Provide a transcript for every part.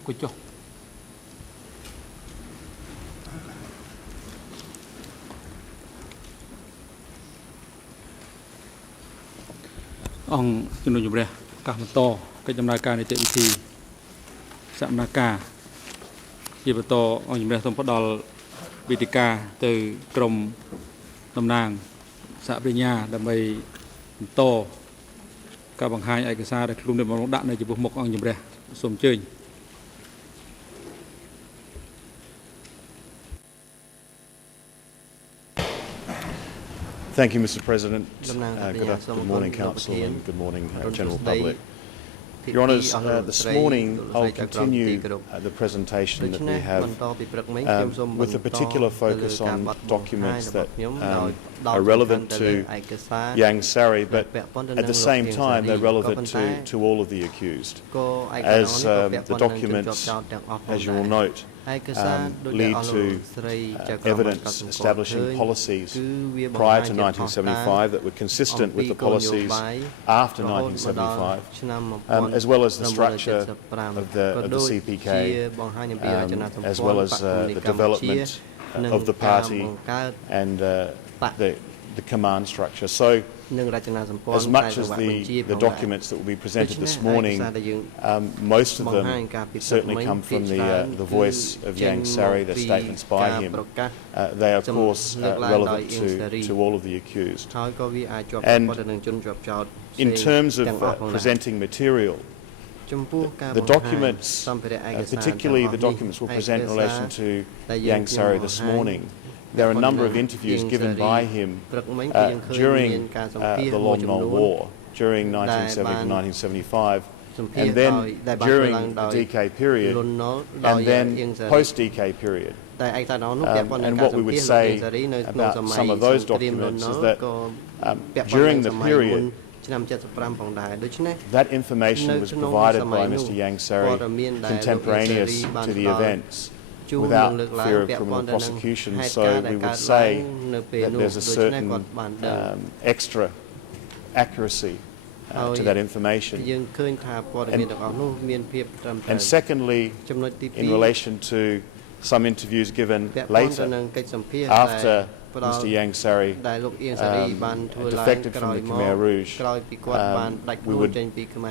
អង្គុយចុះអង្គជំនុំជម្រះកាសបន្តកិច្ចដំណើរការនីតិវិធីសកម្មភាពជាបន្តអង្គជំរះសូមផ្ដល់វិធីការទៅក្រមតំណាងសហប្រញ្ញាដើម្បីបន្តការបង្ហាញឯកសារដែលខ្លួនបានដាក់នៅចំពោះមុខអង្គជំរះសូមអញ្ជើញThank you, Mr. President. Good morning, Council, and good morning, General Public. Your Honours, this morning I'll continue the presentation that we have with a particular focus on documents that are relevant to Yang Sari, but at the same time they're relevant to all of the accused. As the documents, as you will note, lead to evidence establishing policies prior to 1975 that were consistent with the policies after 1975, as well as the structure of the CPK, as well as the development of the party and the command structure. So, as much as the documents that will be presented this morning, most of them certainly come from the voice of Yang Sari, the statements by him. They are, of course, relevant to all of the accused. And in terms of presenting material, the documents, particularly the documents we'll present in relation to Yang Sari this morning, there are a number of interviews given by him during the Lon Nol War, during 1970 to 1975, and then during the DK period, and then post-DK period. And what we would say about some of those documents is that during the period, that information was provided by Mr. Yang Sari contemporaneous to the events, without fear of criminal prosecution, so we would say that there's a certain extra accuracy to that information. And secondly, in relation to some interviews given later, after Mr. Yang Sari defected from the Khmer Rouge, we would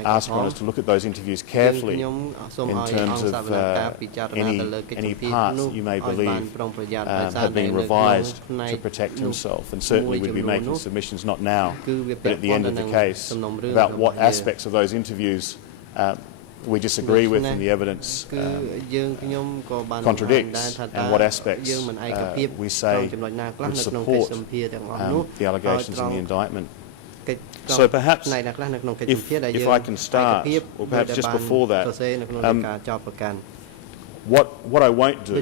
ask us to look at those interviews carefully in terms of any parts that you may believe have been revised to protect himself. And certainly we'd be making submissions, not now, but at the end of the case, about what aspects of those interviews we disagree with and the evidence contradicts, and what aspects we say would support the allegations in the indictment. So perhaps, if I can start, or perhaps just before that, what I won't do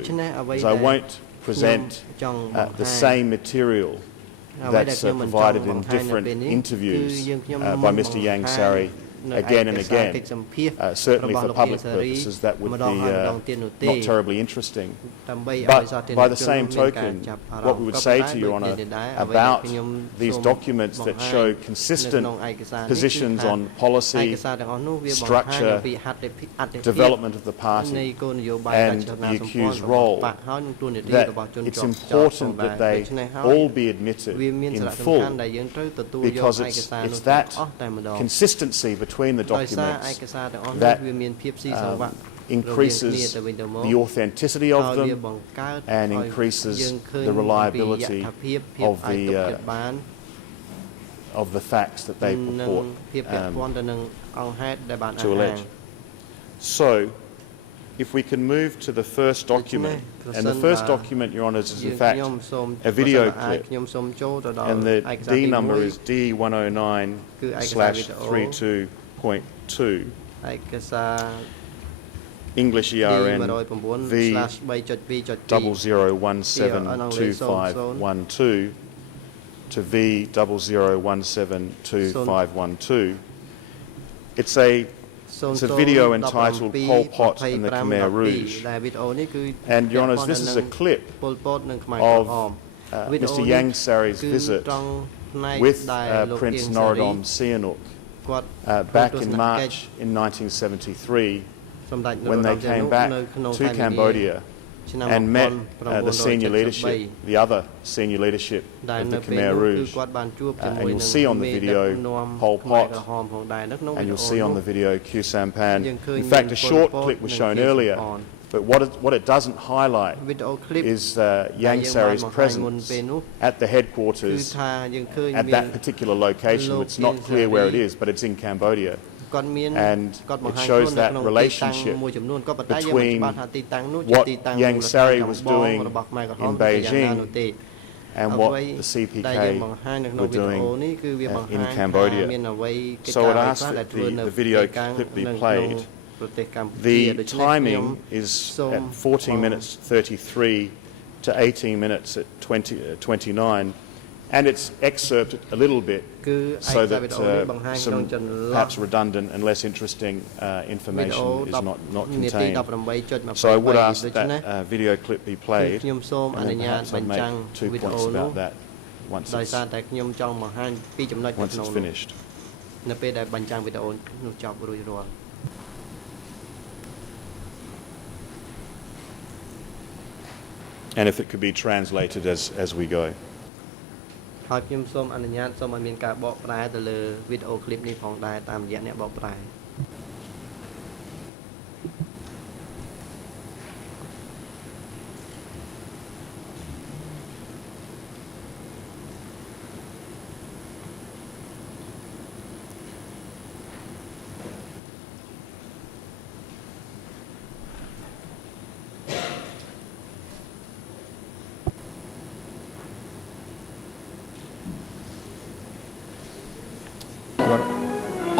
is I won't present the same material that's provided in different interviews by Mr. Yang Sari again and again, certainly for public purposes that would be not terribly interesting. But by the same token, what we would say to Your Honour about these documents that show consistent positions on policy, structure, development of the party and the accused role, that it's important that they all be admitted in full, because it's that consistency between the documents that increases the authenticity of them and increases the reliability of the facts that they purport to allege. So, if we can move to the first document, and the first document, Your Honours, is in fact a video clip, and the D number is D109/32.2, English ERN V00172512 to V00172512. It's a video entitled Pol Pot and the Khmer Rouge. And Your Honours, this is a clip of Mr. Yang Sari's visit with Prince Norodom Sihanouk back in March in 1973 when they came back to Cambodia and met the senior leadership, the other senior leadership of the Khmer Rouge. And you'll see on the video Pol Pot, and you'll see on the video Khieu Samphan. In fact, a short clip was shown earlier, but what it doesn't highlight is Yang Sari's presence at the headquarters at that particular location. It's not clear where it is, but it's in Cambodia. And it shows that relationship between what Yang Sari was doing in Beijing and what the CPK were doing in Cambodia. So I'd ask that the video clip be played. The timing is at 14 minutes 33 to 18 minutes at 29. And it's excerpted a little bit so that some perhaps redundant and less interesting information is not contained. So I would ask that video clip be played, and then perhaps I'll make 2 points about that once it's finished. And if it could be translated as we go. ហើយខ្ញុំសូមអនុញ្ញាតសូមឲ្យមានការបកប្រែទៅលើវីដេអូឃ្លីបនេះផងដែរតាមរយៈអ្នកបកប្រែ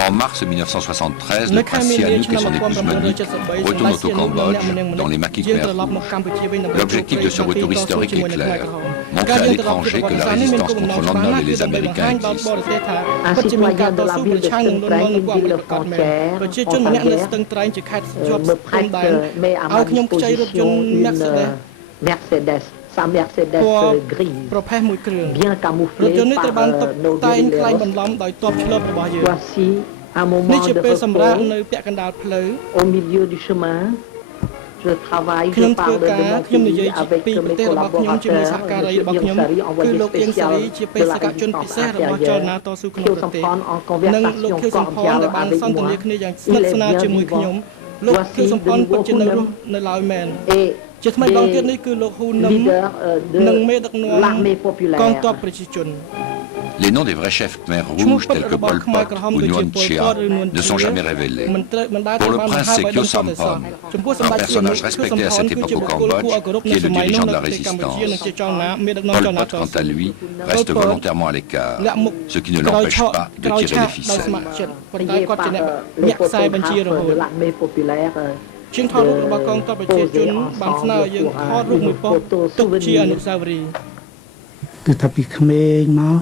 En mars 1973, le prince Sihanouk et son épouse Monique retournent au Cambodge dans les maquis Khmer Rouge. L'objectif de ce retour historique est clair, montrer à l'étranger que la résistance contre London et les Américains existe. Un citoyen de la ville de Stung Treng, une ville frontière, en guerre, me prête, met à ma disposition une Mercedes. Sa Mercedes grise, bien camouflée par nos guerrilleros. Voici un moment de repos au milieu du chemin. Je travaille, je parle de mon pays avec mes collaborateurs. M. Sari, envoyé spécial de la résistance intérieure, Khieu Samphan en conversation cordiale avec moi. Il est bien vivant. Voici de nouveau Hunem et des leaders de l'armée populaire. Les noms des vrais chefs Khmer rouges tels que Pol Pot ou Nuon Chea ne sont jamais révélés. Pour le prince, c'est Khieu Samphan, un personnage respecté à cette époque au Cambodge, qui est le dirigeant de la résistance. Pol Pot, quant à lui, reste volontairement à l'écart, ce qui ne l'empêche pas de tirer les ficelles. Prié par les photographes de l'armée populaire, ជាងថតរូបរបស់កងទ័ពប្រជាជនបានស្នើឲ្យយើងថតរូបមួយប៉ុស្តិ៍ទុកជាអនុស្សាវរីយ៍គឺថាពីក្មេងមក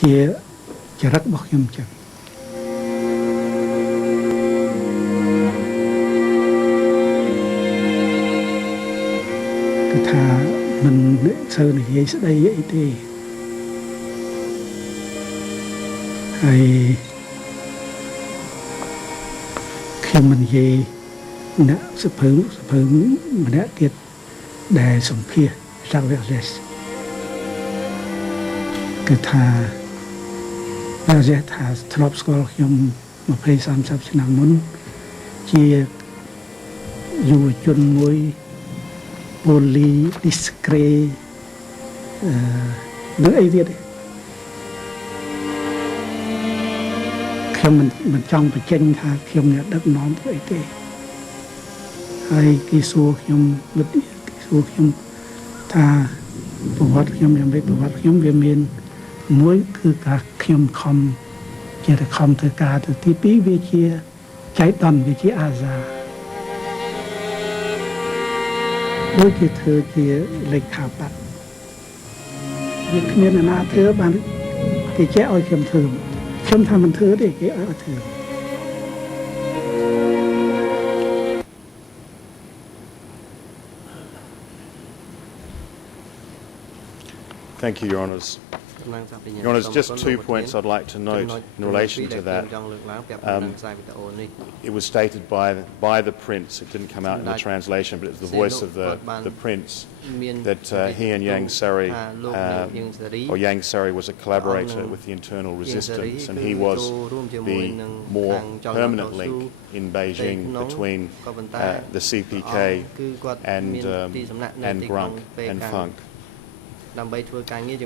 ជាចរិតរបស់ខ្ញុំចឹងគឺថាមិនសូវនិយាយស្ដីអីទេហើយខ្ញុំមិននិយាយ អ្នកសភៅម្នាក់ទៀតដែលសម្ភាសសាវលេសគឺថាបើចេះថាធ្លាប់ស្គាល់ខ្ញុំ20-30 ឆ្នាំមុនជាយុវជនមួយប៉ូលី discret នឹងអីទៀតខ្ញុំមិនចង់បញ្ចេញថាខ្ញុំអ្នកដឹកនាំទៅអីទេ ហើយគេសួរខ្ញុំថាប្រវត្តិខ្ញុំយ៉ាងម៉េចប្រវត្តិខ្ញុំវាមានមួយគឺការខ្ញុំខំជាតែខំធ្វើការទៅទី2វាជាចៃដន្យវាជាអាសាដូចជាធ្វើជាលេខាប័ណ្ណវាគ្មានអ្នកណាធ្វើបានគេចេះឲ្យខ្ញុំធ្វើខ្ញុំថាមិនធ្វើទេគេឲ្យធ្វើ Thank you, Your Honours. Your Honours, just 2 points I'd like to note in relation to that. It was stated by the Prince, it didn't come out in the translation, but it was the voice of the Prince, that he and Yang Sari, or Yang Sari was a collaborator with the internal resistance, and he was the more permanent link in Beijing between the CPK and Grunk and Funk.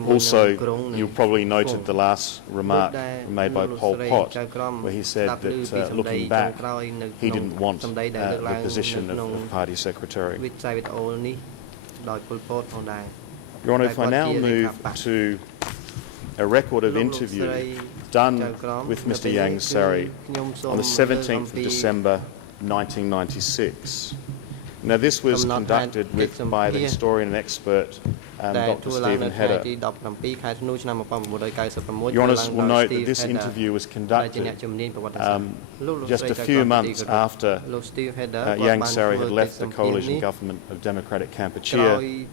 Also, you probably noted the last remark made by Pol Pot, where he said that looking back, he didn't want the position of party secretary. Your Honour, if I now move to a record of interview done with Mr. Yang Sari on the 17th of December 1996. Now, this was conducted by the historian and expert Dr. Stephen Hedder. Your Honours will note that this interview was conducted just a few months after Yang Sari had left the coalition government of Democratic Kampuchea,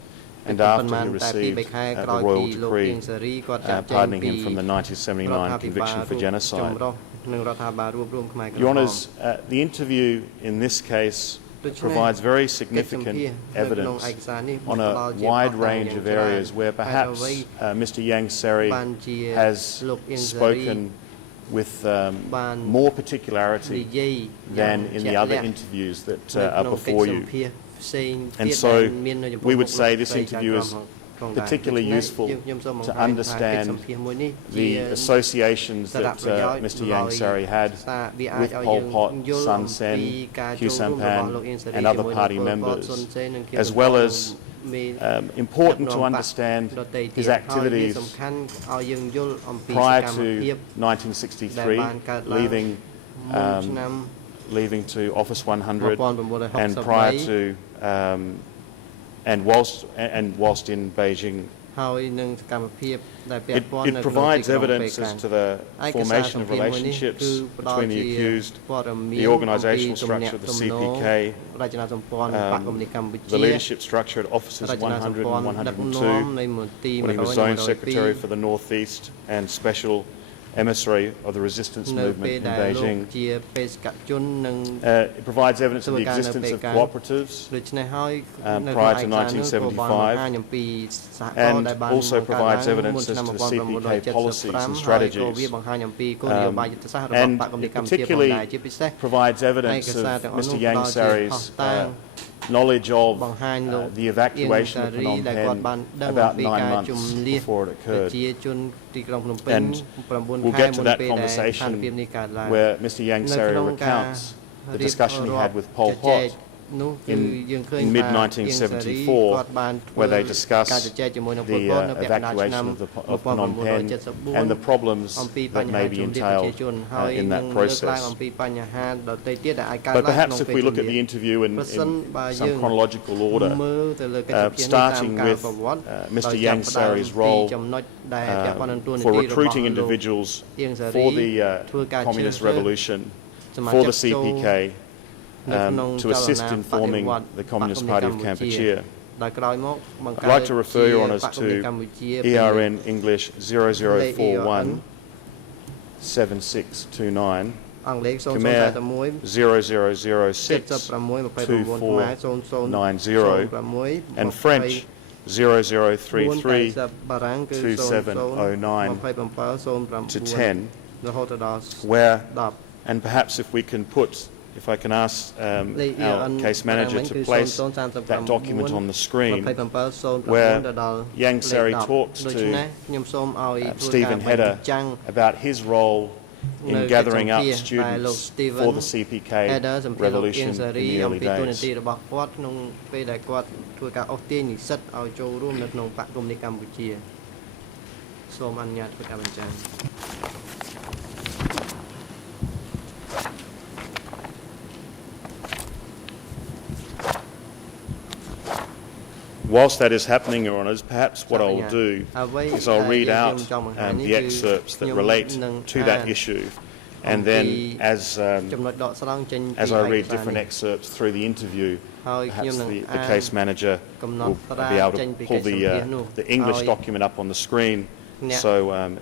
and after he received the royal decree pardoning him from the 1979 conviction for genocide. Your Honours, the interview in this case provides very significant evidence on a wide range of areas where perhaps Mr. Yang Sari has spoken with more particularity than in the other interviews that are before you. And so we would say this interview is particularly useful to understand the associations that Mr. Yang Sari had with Pol Pot, Sun Sen, Khieu Samphan and other party members, as well as important to understand his activities prior to 1963, leaving to Office 100, and prior to and whilst in Beijing. It provides evidence as to the formation of relationships between the accused, the organisational structure of the CPK, the leadership structure at offices 100 and 102, when he was Zone Secretary for the North East and Special Emissary of the resistance movement in Beijing. It provides evidence of the existence of cooperatives prior to 1975, and also provides evidence as to the CPK policies and strategies, and it particularly provides evidence of Mr. Yang Sari's knowledge of the evacuation of Phnom Penh about 9 months before it occurred. And we'll get to that conversation where Mr. Yang Sari recounts the discussion he had with Pol Pot in mid-1974, where they discussed the evacuation of Phnom Penh and the problems that may be entailed in that process. But perhaps if we look at the interview in some chronological order, starting with Mr. Yang Sari's role for recruiting individuals for the Communist Revolution, for the CPK, to assist in forming the Communist Party of Kampuchea. I'd like to refer Your Honours to ERN English 0041 7629, Khmer 0006 2490, and French 0033 2709 to 10, where, and perhaps if we can put, if I can ask our case manager to place that document on the screen, where Yang Sari talks to Stephen Hedder about his role in gathering up students for the CPK revolution in the early days. Whilst that is happening, Your Honours, perhaps what I'll do is I'll read out the excerpts that relate to that issue, and then as I read different excerpts through the interview, perhaps the case manager will be able to pull the English document up on the screen So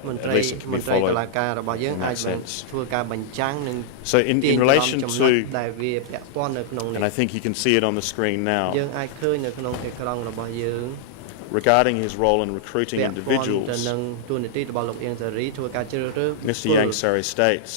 មន្ at ត្រី least it can ម be ន្ត្រីតុលា followed. ការរបស់យើង in អាច that បាន sense. ធ្វើការបញ្ចាំងនិង So in ទាញអារម្មណ៍ relation ចំណុច to, ដែលវាពាក់ព័ន្ធនៅក្នុងនេះ and I think you can see it on the screen now, យើងអាចឃើញនៅក្នុងអេក្រង់របស់យើង regarding his role in recruiting ពាក់ព័ន្ធទៅ individuals, នឹងទួនាទីរបស់លោកអៀងសារីធ្វើការជ្រើសរើស Mr. Yang Sari states,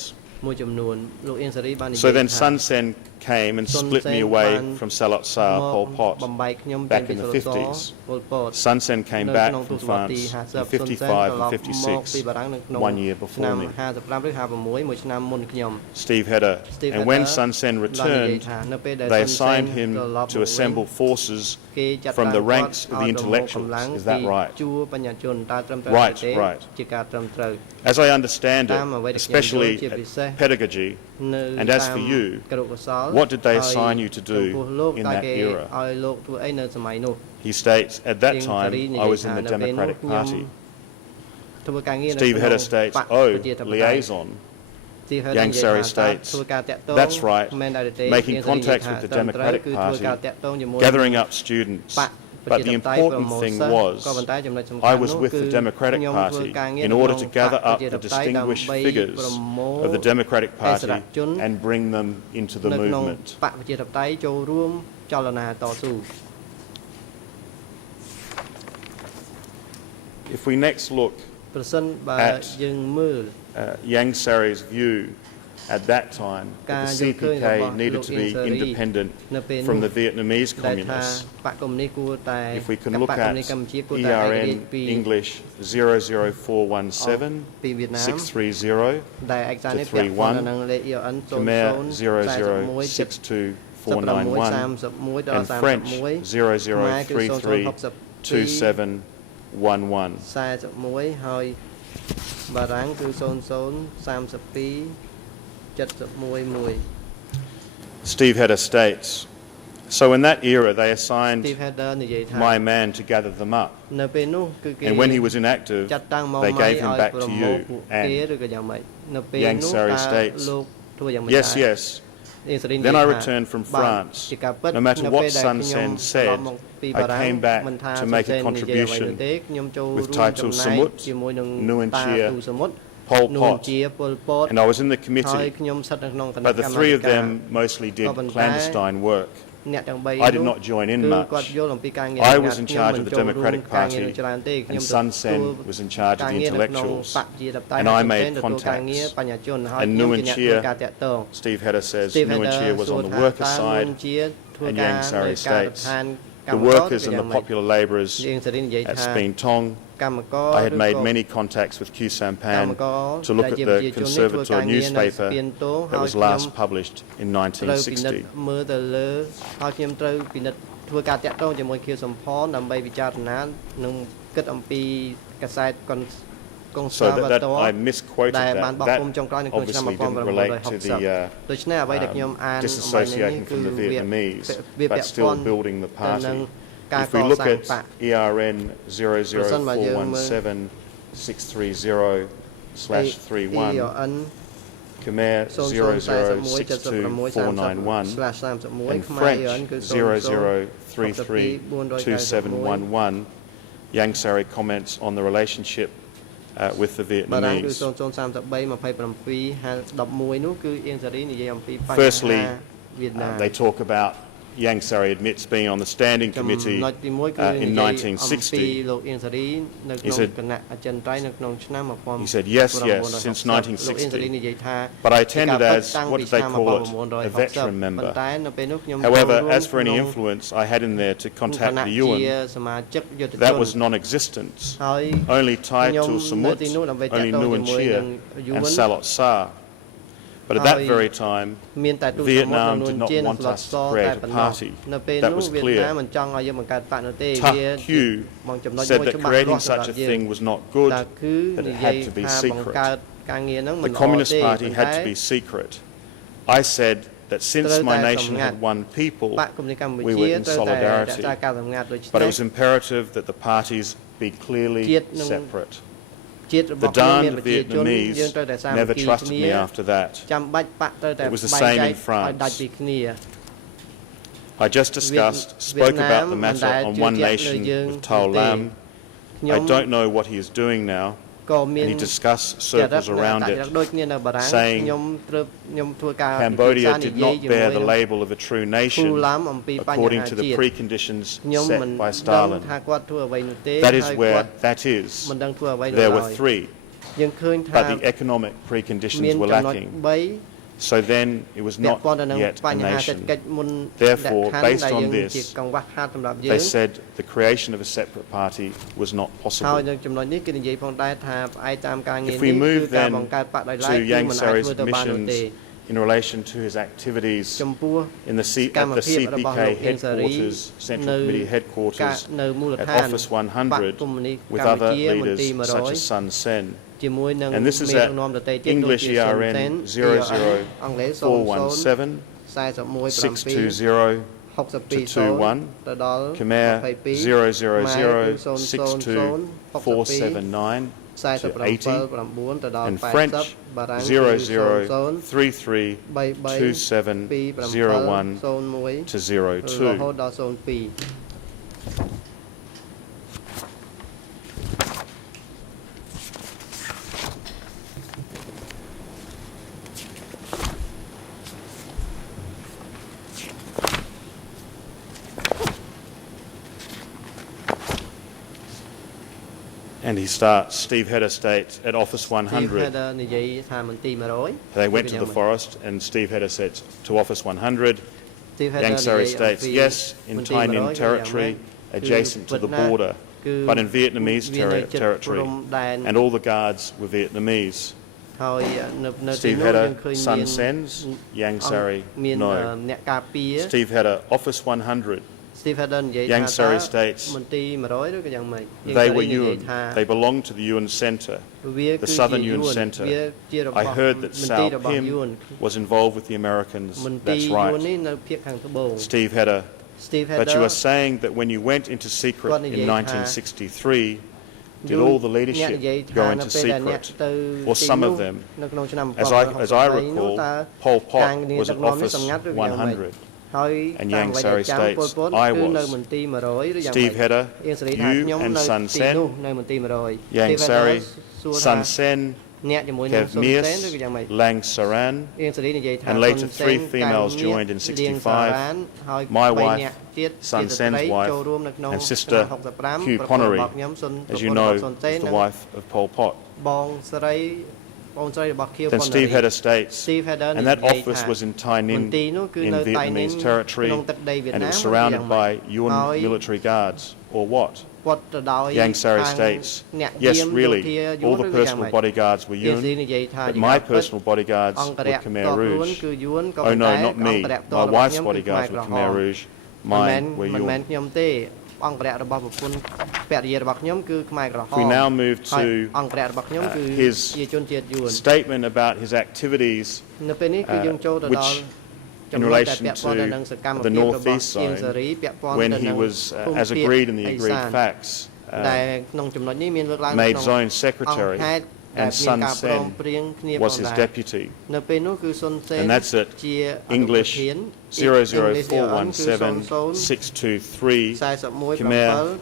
មួយចំនួនលោកអៀងសារីបាននិយាយ so then ថា Sun Sen came and Sun split me Sen away បាន from Salat Sar, មក Pol Pot. បំបែកខ្ញុំ back ពី in the សុលស 50s. ពលពត Sun Sen came នៅ back ក្នុងទ from សវត្សរ៍ទី France 50 in 55 and 56, បារាំងនៅក្នុង 1 year ឆ្នាំ before me. 55ឬ56មួយឆ្នាំមុនខ្ញុំ Steve Hedder. Steve And when Hedder Sun Sen បាននិយាយ returned, ថានៅពេលដែល they Sun Sen assigned him ត្រឡប់ to មកវិញ assemble forces គេចាត់ from តាំង the គាត់ ranks of the ឲ្យប្រមូល intellectuals. កម្លាំង Is that ពី right? ជួរបញ្ញជនតើត្រឹមត្រូវ Right, ទេ right. ជាការត្រឹមត្រូវ As I understand it, តាមអ្វីដែលខ្ញុំយល់ especially ជាពិសេស at pedagogy, នៅ and as តាម for you, គរុកោសល what did they ហើយ assign you to do ចំពោះលោក in តើ that គេ era? ឲ្យលោកធ្វើអីនៅសម័យនោះ He states, at that អៀង time, សារីនិ I យាយ was in ថា the នៅពេលនោះ Democratic ខ្ញុំ Party. ធ្វើការងារនៅ Steve ក្នុង Hedder states, បក oh, ប្រជាធិបតេយ្យ liaison. Steve Hedder Yang និយាយ Sari ថា states, ធ្វើការតាក់ទង that's right, មិនដែរទេ making អៀងសារីនិយាយ contacts ថា with the ត្រឹមត្រូវ Democratic គឺធ្វើការ Party, តាក់ទងជាមួយ gathering up students. បក But the important thing was, ក៏ប៉ុន្តែចំណុចសំខាន់ I was នោះ with គឺ the Democratic ខ្ញុំធ្វើ Party ការងារ in នៅ order ក្នុង to gather បក up ប្រជា the ធិបតេយ្យ distinguished ដើម្បី figures ប្រមូល of the Democratic អិស Party រជន and bring them into the នៅក្នុង movement. បកប្រជាធិបតេយ្យចូលរួមចលនាតស៊ូ If we next look ប្រសិនបើ at យើងមើល Yang Sari's view at that time that ការ the យល់ឃើញរបស់ CPK លោក needed to be អៀងសារី independent នៅពេល from នោះ the Vietnamese ដែលថា communists. បកកុម្មុយនីសគួរតែ If we can ប look កកុម្មុ at យនីសកម្ពុជាគួរតែឯករាជ្យ ERN ពី English 00417 ពីវៀតណាម 630 ដែលឯកសារនេះ to ពាក់ព័ន្ធ 31 នឹងលេខ ERN Khmer 00417 0062491 and French 0033271 41ហើយបារាំងគឺ0032711 Steve Hedder states, so in that era they assigned Steve Hedder និយាយថា my man to gather them up, នៅពេលនោះគឺគេ and when he was inactive ចាត់តាំងមក they មក gave him ឲ្យ back ប្រ to មូល you ពួក and គេឬក៏យ៉ាងម៉េចនៅពេល Yang នោះ Sari តើ states, លោកធ្វើយ៉ាងម៉េច yes, yes. អៀងសារីនិយាយ Then I ថា returned from បាទ France. ជាការពិត No matter នៅ what ពេលដែល Sun ខ្ញុំ Sen ត្រឡ said, ប់មកពី I បារាំង came back មិនថា to សុន make a សេននិយាយអ្វី contribution នោះទេខ្ញុំចូល with រួម Thai ចំណែ Tul ក Samut, ជាមួយនឹង Nguyen តា Chia, ទូសមុទ្រ Pol នួន Pot, ជាពលពត and I was in the ហើយ committee, ខ្ញុំស្ថិតនៅក្នុងគណៈ but the កម្មា three ធិ of ការ them mostly did ក៏ប៉ុន្តែ clandestine work. អ្នកទាំង3 I did not join in គឺ much. គាត់យល់អំពីការងារ I was in charge of the ខ្ញុំមិនចូលរួម Democratic ការងារ Party, នឹងច្រើនទេខ្ញុំ and Sun Sen was in charge of ការ the ងារនៅក្នុង intellectuals. បកជាតបតៃ And I made ទទួលការងារ contacts. បញ្ញាជនហើយ And ខ្ញុំ Nguyen ជាអ្នក Chia, ធ្វើការតាក់ទង Steve Hedder says Steve Nguyen Hedder Chia was សួ on រ the ថា worker តើ side, Nguyen Chia ធ្វើ and ការ Yang នៅ Sari ការដ្ឋា states ន the កម្មករ workers ឬ and យ៉ាង the ម៉េច popular labourers អៀងសារីនិយាយ at ថា Speen Tong. កម្មករ I had ឬ made ក៏ many contacts with Q កម្ម Sampan ករ to look ដែល at ជា the ប្រជាជននេះធ្វើការ Conservator ងារនៅស្ newspaper ពានតូ that ហើយ was ខ្ញុំ last published in ត្រូវពិនិត្យ 1960. មើលទៅលើហើយខ្ញុំត្រូវពិនិត្យធ្វើការតាក់ទងជាមួយខៀវសំផនដើម្បីពិចារណានិងគិតអំពីកាសែតកុង So សាវ that ត I misquoted ដែលបាន that. បោះ That ពុំចុងក្រោយនៅក្នុងឆ្នាំ obviously didn't relate to the 1960 ដូច្នេះអ្វីដែលខ្ញុំអានអំបញ្ញនេះ disassociating គឺ from the វា Vietnamese, ពា but ក់ព័ still ន្ធ building the ទៅនឹង party. ការ If ក we look សាង at បក ERN ប្រសិនបើយើងមើល 00417-630/31, ERN Khmer 00417-630/31 and French 003322711, Yang Sari comments on the relationship with the បារាំងគឺ Vietnamese. 00327-11នោះគឺអៀងសារីនិយាយអំពីបញ្ហា Firstly, វៀតណាម they talk about Yang Sari admits being on the standing ចំណុ committee ចទី1គឺនិ in យាយអំពី 1960. លោកអៀងសារីនៅក្នុង said- គណៈអចិន្ត្រៃយ៍នៅក្នុងឆ្នាំ He said, yes, yes, 1960 since លោកអៀងសារី 1960. និយាយថា But I ជាការ attended ពិត as, តាំង what ពី did they ឆ្នាំ call it, a 1960 veteran ប៉ុ member. ន្តែនៅពេលនោះខ្ញុំ However, ចូលរួម as for any ក្នុង influence I had in there to គ contact ណៈ the ជា Yuan, សមាជិកយុទ្ធជន that was non-existent. ហើយ Only Thai ខ្ញុំ Tul នៅ Samut, ទីនោះដើម្បីតាក់ only ទង Nguyen ជាមួយ Chia, នឹងយួ and ន Salot Sar. But at thatហើយ very time, មានតែទូសមុទ្រ Vietnam នួន did not ជានិង want ស្លុត us ស to តែ create a ប៉ុណ្ណោះ party. នៅពេល That នោះ was វៀត clear. ណាមមិនចង់ឲ្យយើងបង្កើតបកនោះទេ Tak វា Q មកចំណុច said មួយ that ច្បាស់លា creating ស់សម្រាប់ such a យើង thing was not good, តែគឺ that និ it យាយ had to be ថាបង្កើត secret. ការងារហ្នឹងមិន The ល្អ Communist ទេ Party ប៉ុន្ had តែ to be secret. I said that since my nation had won people, បកកុម្មុយនីសកម្ពុជា we were in ត្រូវតែរ solidarity. ក្សាការសម្ងាត់ដូច្ But នេះ it was imperative that the parties be clearly Chiết nung- separate. ជាតិរបស់ The ខ្ញុំមាន darned ប្រជាជនយើង Vietnamese ត្រូវតែសាម never គ្គី trusted គ្នា me after that. ចាំបាច់បកត្រូវតែ It was the បែង same ចែ in ក France. ឲ្យដាច់ពីគ្នា I just discussed, spoke about the matter on One Nation with Tao Lam. I don't know what he is doing now, and he discussed circles around it, saying Cambodia did not bear the label of a true nation according to the preconditions set by Stalin. That is where that is. There were 3, but the economic preconditions were lacking. So then it was not yet a nation. Therefore, based on this, they said the creation of a separate party was not possible. If we move then to Yang Sari's admissions in relation to his activities at the CPK headquarters, Central Committee headquarters, at Office 100, with other leaders such as Sun Sen. And this is at English ERN 00417 620 221, Khmer 00062 to 80, and French 0033 2701 to 02. And he starts, Steve Hedder states, at Office 100. They went to the forest, and Steve Hedder said to Office 100, Yang Sari states, yes, in Tai Ninh territory, adjacent to the border, but in Vietnamese territory, and all the guards were Vietnamese. Steve Hedder, Sun Sen's, Yang Sari, no. Steve Hedder, Office 100. Yang Sari states, they were Yuen, they belonged to the Yuen Center, the Southern Yuen Center. I heard that Sao Pim was involved with the Americans, that's right. Steve Hedder, but you are saying that when you went into secret in 1963, did all the leadership go into secret, or some of them? As I recall, Pol Pot was at Office 100. And Yang Sari states, I was. Steve Hedder, you and Sun Sen, Yang Sari, Sun Sen, Kev Mears, Lang Saran, and later 3 females joined in 65, my wife, Sun Sen's wife, and sister Hugh Connery, as you know, was the wife of Pol Pot. Then Steve Hedder states, and that office was in Tai Ninh in Vietnamese territory, and it was surrounded by Yuen military guards, or what? Yang Sari states, yes, really, all the personal bodyguards were Yuen, but my personal bodyguards were Khmer Rouge. Oh no, not me. My wife's bodyguards were Khmer Rouge. Mine were Yuen. We now move to his statement about his activities, which in relation to the Northeast Zone, when he was, as agreed in the agreed facts, made zone secretary, and Sun Sen was his deputy. And that's at English 00417 623, Khmer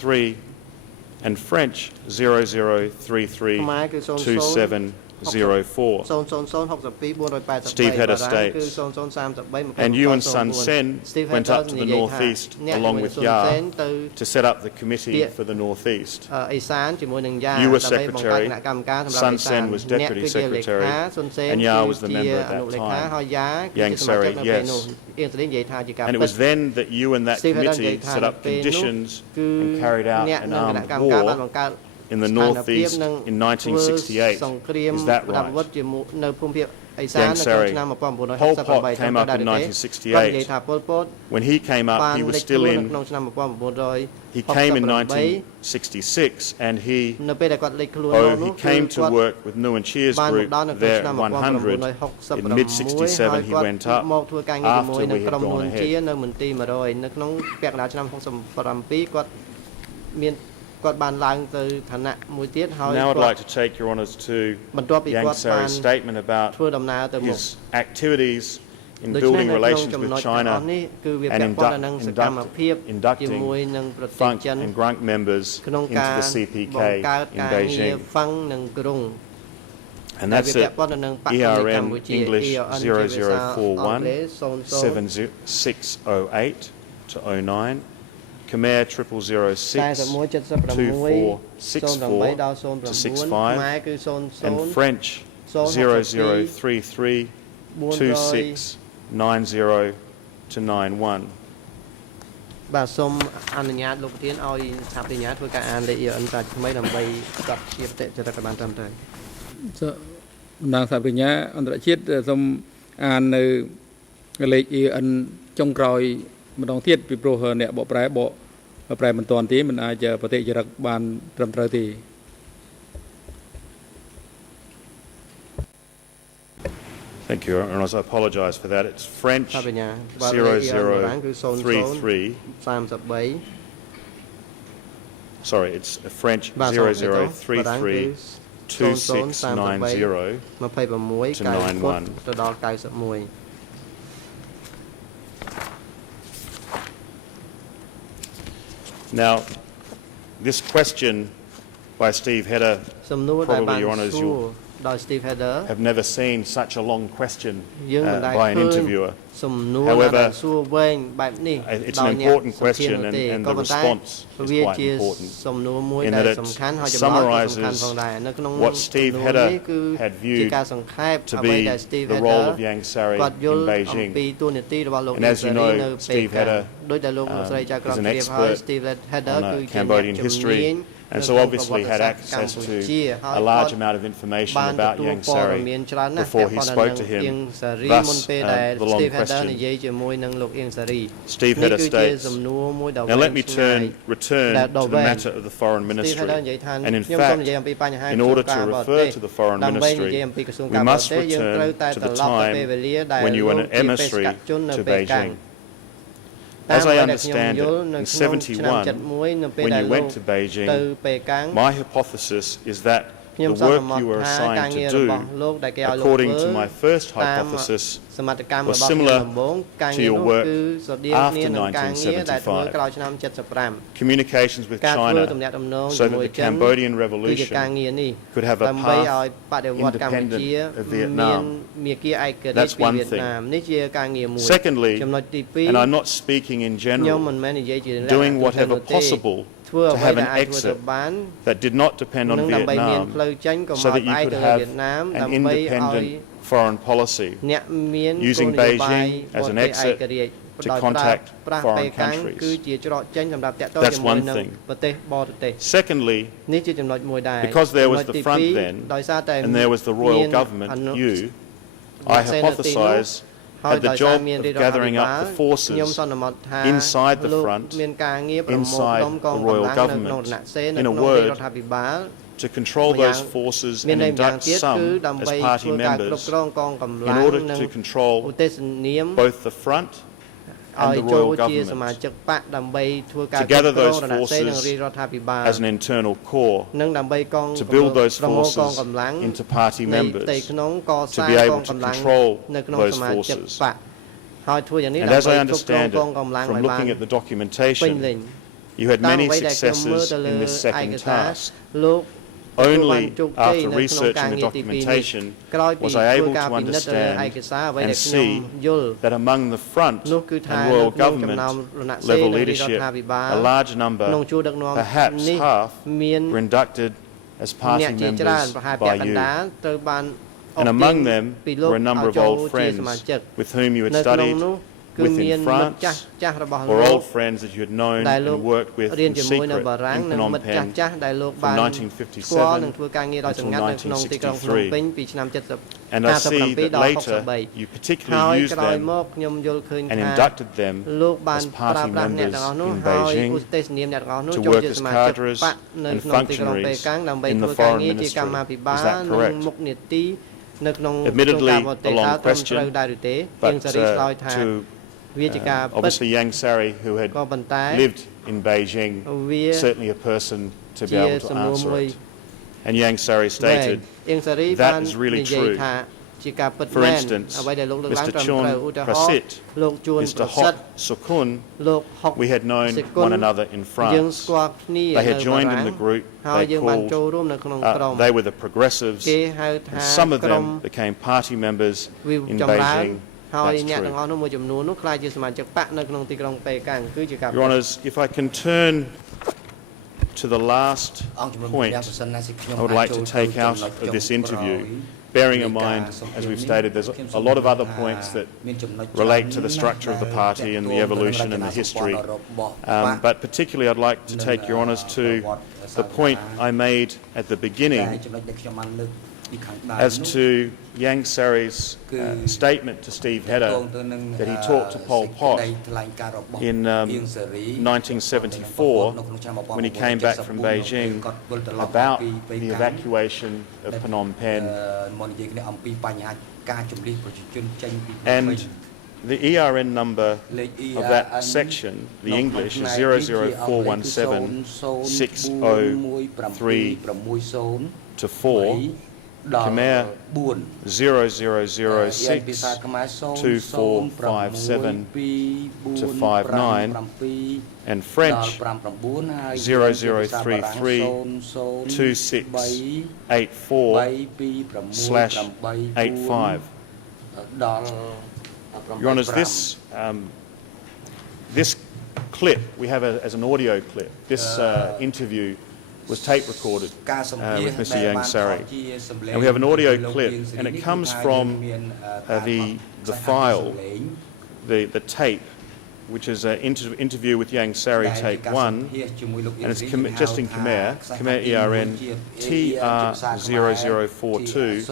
000 and French 0033 2704. Steve Hedder states, and you and Sun Sen went up to the northeast along with Ya to set up the committee for the northeast. You were secretary, Sun Sen was deputy secretary, and Ya was the member at that time. Yang Sari, yes. And it was then that you and that committee set up conditions and carried out an armed war in the northeast in 1968. Is that right? Yang Sari, Pol Pot came up in 1968. When he came up, he was still in. He came in 1966, and he came to work with Nguyen Chia's group there at 100. In mid-67, he went up after we had gone ahead. Now I'd like to take your honours to Yang Sari's statement about his activities in ដូច្នេះ building នៅក្នុង relations ចំណុ with ចទាំងអ China ស់នេះគឺវា and ពាក់ព័ន្ធទៅនឹងសកម្មភាព inducting ជាមួយនឹងប្រទេស FUNC ចិន and GRUNC members ក្នុង into ការ the បង្ CPK កើត in ការងារ Beijing. ហ្វឹងនិងក្រុង And ដែល that's វាពា at ក់ព័ន្ធទៅនឹងបរិយាកាសកម្ ERM ពុជា English ERN ជាភាសាអង់គ្លេស 0041 7608 to 09, Khmer 0006 4176 ដល់ to 09 65, ខ្មែរគឺ and 00 French 0033 2690 to 91. បាទសូមអនុញ្ញាតលោកប្រធានឲ្យស្ថាប័នញ្ញាធ្វើការអានលេខ ERN តាថ្មីដើម្បីស្ដាប់ជាបតិចរិតបានត្រឹមត្រូវ តំណាងសហប្រញ្ញាអន្តរជាតិសូមអាននៅលេខ EN ចុងក្រោយម្ដងទៀតពីព្រោះអ្នកបកប្រែមិនទាន់ទេមិនអាចបតិចរិតបានត្រឹមត្រូវទេ Thank you, and I apologise for that. It's French ស្ថាប័នញ្ញាបាទលេខ ERN គឺ 0033. 33 Sorry, it's French បាទ 0033 2690 26 to 91. ទៅដល់ 91 Now, this question by Steve Hedder, សំណួរដែលបាន probably Your Honours, សួរដោយ Steve Hedder have never seen such a long question យើងមិនដែល by an ឃើញ interviewer. សំណួរ However, ដែលសួរវែងបែបនេះ it's ដោយ an អ្នក important សម្ភាសន៍ question នោះទេ and ក៏ the ប៉ុន្តែ response is វា quite ជា important សំណួរមួយ in ដែល that it សំខាន់ហើយចម្លើយក៏សំខាន់ summarises ផងដែរនៅក្នុង what Steve សំណួរ Hedder នេះគឺ had ជា viewed ការសង្ខេប to អ្វី be ដែល Steve the Hedder role of Yang Sari គាត់យ in ល់អំ Beijing. ពីទួនាទីរបស់លោក And as you Yang know, Sari នៅពេល Steve ខាង Hedder ដោយដែលលោកស្រីចៅក្រម is an ជ្រាបហើយ expert Steve Hedder on គឺជាអ្នក Cambodian ជំនាញ history, and so នៅក្នុង obviously ប្រវត្តិ had សាស្ត្រ access កម្ to ពុជាហើយ a large គាត់ amount of information បាន about ទទួល Yang ព័ត៌ Sari មានច្រើនណាស់ before he ពាក់ព័ន្ធ spoke to នឹង him. អៀងសារី Thus, មុនពេលដែល the long Steve Hedder question. និយាយជាមួយនឹងលោកអៀងសារី Steve នេះ Hedder គឺជា states, សំណួរមួយដ៏ now វែ let ង me ឆ្ងាយ return to the matter of the foreign Steve ministry. Hedder និយាយថា And in ខ្ញុំសូម fact, និយាយអំពីបញ្ហា in ក្រសួ order ងកា to របរ refer ទេស to the foreign ដើម្បីនិយាយ ministry, អំពីក្រសួង we ការបរ must ទេសយើងត្រូវ return តែ to ត្រ the ឡប់ទៅពេល time វេលាដែល when you លោ were ក an ជាបេសក emissary ជននៅ to ពេលកាំង Beijing. តាម As អ្ I វីដែលខ្ញុំ understand យ it, ល់នៅ in ក្នុងឆ្នាំ 71, 71នៅពេល when ដែល you លោក went to Beijing, ទៅពេលកាំង my hypothesis is that ខ្ញុំ the សន្ម work ត you were ថាការ assigned ងារ to របស់ do, លោកដែលគេឲ្យលោក according ធ្វើ to my first តាម hypothesis, សមត្ថកម្ម was របស់ខ្ញុំ similar ដំបូងការ to ងារ your នោះ work គឺស្រដៀងគ្នានឹងការងារដែលធ្វើ after ក្រោយឆ្នាំ75 communications with ការធ្វើ China ទំនាក់ទំនង so ជា that មួយ the ចិន Cambodian គឺជាការ revolution ងារនេះ could have a ដើម្បីឲ្យ path បដិវត្តកម្ពុជា independent of មាន Vietnam. មាគ៌ាឯករាជ្យ That's ពី one វៀត thing. ណាមនេះជាការងារមួយ Secondly, ចំណុចទី and 2 I'm not speaking in ខ្ញុំ general, មិនមែននិយាយជាលក្ខណៈ doing ទូទៅ whatever ទេ possible ធ្វើ to អ្វី have ដែល an អាចធ្វើទៅ exit បាន that did not depend និង on ដើម្បីមាន Vietnam ផ្លូវចេញកុំ so ឲ្យ that you ផ្អែក could ទៅលើ have វៀតណាម an ដើម្បីឲ្យ independent foreign policy អ្នកមាន using គោលនយោបាយ Beijing as an បរទេស exit ឯករាជ្យ to ដោយ contact ប្រាស់ foreign ពេលកាំង countries. គឺជាច្រកចេញសម្រាប់តាក់ទង That's ជាមួយ one នឹង thing. ប្រទេសបរទេស Secondly, នេះជាចំណុចមួយដែរ because there was ចំណុច the ទី front ពីរ then, ដោយសារតែ and there was the royal government, you, I hypothesize, ហើយ had the ដោយសារ job មាន of រាជរដ្ឋាភិ gathering បាល up the forces ខ្ញុំសន្មតថា inside the លោក front, មានការងារប្រមូល inside ផ្ដុំកង the កម្ royal លាំងនៅក្នុង government. រណសេរនៅ In ក្នុង a word, រាជរដ្ឋាភិបាល to control those forces មាន and ន័យម្យ៉ាង induct ទៀតគឺ some ដើម្បី as party ធ្វើការគ្រប់ members គ្រងកងកម្លាំង in order និង to control ឧទ្ទេសនាម both the front ឲ្យ and the ចូល royal ជាសមា government ជិកបកដើម្បីធ្វើការ To គ្រប់ gather គ្រង those រណសេរនិង forces រាជរដ្ឋាភិបាល as an internal core និងដើម្បីកង to build those ប្រមូលកង forces កម្លាំង into party នៃ members ផ្ទៃក្នុងក to សាង be ក able ង to កម្លាំង control នៅក្នុង those សមាជិក forces. បកហើយធ្វើយ៉ាងនេះ And ដើម្បី as I គ្រប់គ្រង understand ក it, ងកម្លាំង from ឲ្យបាន looking at the ពេញ documentation, លេញ you had តាម many អ្វីដែលខ្ញុំមើល successes ទៅលើ in this ឯ second កសារ task. លោក Only ជោគជ័យ after នៅក្នុងការ researching the ងារទីពីរនេះ documentation ក្រោយពី was ធ្វើ I able ការ to ពិនិត្យទៅលើឯក understand សារអ្វីដែល and ខ្ញុំ see យល់ that among the front នោះគឺថា and នៅ royal ក្នុងចំណោម government រណសេរ level នៃរាជរដ្ឋា leadership, ភិបាល a large ក្នុង number, ជួរដឹកនាំ perhaps នេះ half, មាន were inducted as អ្នក party ជាច្រើន members ប្រហែលពាក់ by កណ្ you. ដាលត្រូវបាន And among them ពីលោក were a number ឲ្យ of ចូល old ជា friends សមាជិក with whom you had នៅក្នុង studied នោះគឺមាន within មិត្តចាស់ France ចាស់របស់ or លោក old friends that you had known ដែលលោក and worked with រៀន in ជាមួយនៅ secret បារាំង in និង Phnom មិត្តចាស់ Penh ចាស់ដែលលោក from បាន 1957 ស្គាល់និងធ្វើការងារដោយសម្ងាត់នៅក្នុងទីក្រុងភ្នំពេញ 1963. ពីឆ្នាំ And I see that 57ដល់ later 63 you ហើយ particularly used ក្រោយ them មកខ្ញុំយល់ឃើញ and ថា inducted them លោកបាន as ប្រើ party ប្រាស់អ្នក members ទាំងអស់នោះ in ហើយ Beijing ឧទ្ទេសនាមអ្នកទាំងអស់នោះ to ចូល work ជា as សមាជិក cadres បកនៅ and ក្នុងទីក្រុងប៉េកាំងដើម្បី in the ធ្វើការ foreign ងារជា ministry. កម្មាភិបាល Is that និង correct? មុខនីតិនៅក្នុង Admittedly, ការបរទេស a long តើត្រឹមត្រូវ question, ដែរឬទេអៀង but សារីឆ្លើយថា to វាជាការពិត obviously Yang Sari, who had ក៏ប៉ុន្តែ lived in Beijing, វា certainly a person to be ជា able to សំណួរ answer មួយ it. And Yang Sari វែង stated, អៀងសារី "That បាន is really និយាយ true. ថា For instance, Mr. Chun Prasit, Mr. Hok Sukun, we had known one another in France. They had joined in the group they were the progressives, and some of them became party members in Beijing. That's true. Your Honours, if I can turn to the last point I would like to take out of this interview, bearing in mind, as we've stated, there's a lot of other points that relate to the structure of the party and the evolution and the history. But particularly I'd like to take Your Honours to the point I made at the beginning as to Yang Sari's statement to Steve Hedder that he talked to Pol Pot in 1974 when he came back from Beijing about the evacuation of Phnom Penh. And the ERN number of that section, the English, is 00417 603 to 4. Khmer 0006 2457 to 59, and French 0033 2684/85. Your Honours, this clip we have as an audio clip. This interview was tape recorded with Mr. Yang Sari. And we have an audio clip, and it comes from the file, the tape, which is an interview with Yang Sari, tape 1, and it's just in Khmer ERN TR0042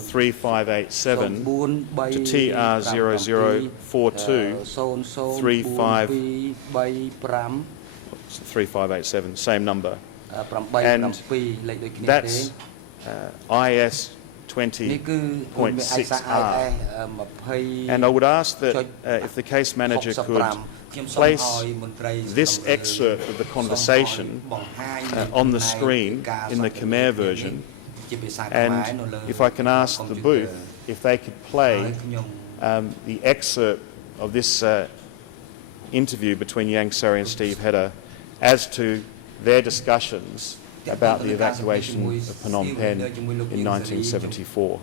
3587 to TR0042 3587, same number. And that's IS 20.6R. And I would ask that if the case manager could place this excerpt of the conversation on the screen in the Khmer version, and if I can ask the booth if they could play the excerpt of this interview between Yang Sari and Steve Hedder as to their discussions about the evacuation of Phnom Penh in 1974.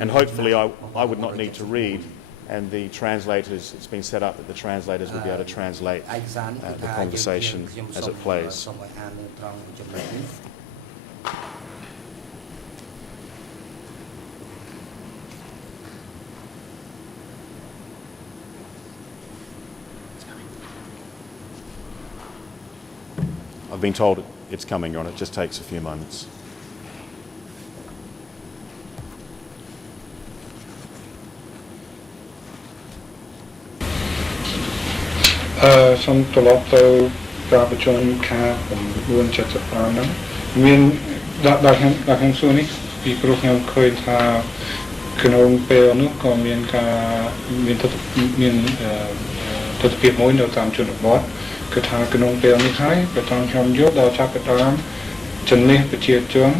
And hopefully I would not need to read, and the translators, it's been set up that the translators will be able to translate the conversation as it plays. I've been told it's coming on. It just takes a few moments. សូមត្រឡប់ទៅការប្រជុំខា975ហ្នឹងមានដល់ខ្ញុំសួរនេះពីព្រោះខ្ញុំឃើញថាក្នុងពេលនោះក៏មានការមានទស្សនវិជ្ជាមួយនៅតាមជនបទគឺថាក្នុងពេលនេះហើយក៏ต้องខ្ញុំយកដល់ចាប់ផ្ដើមជំនះប្រជាជន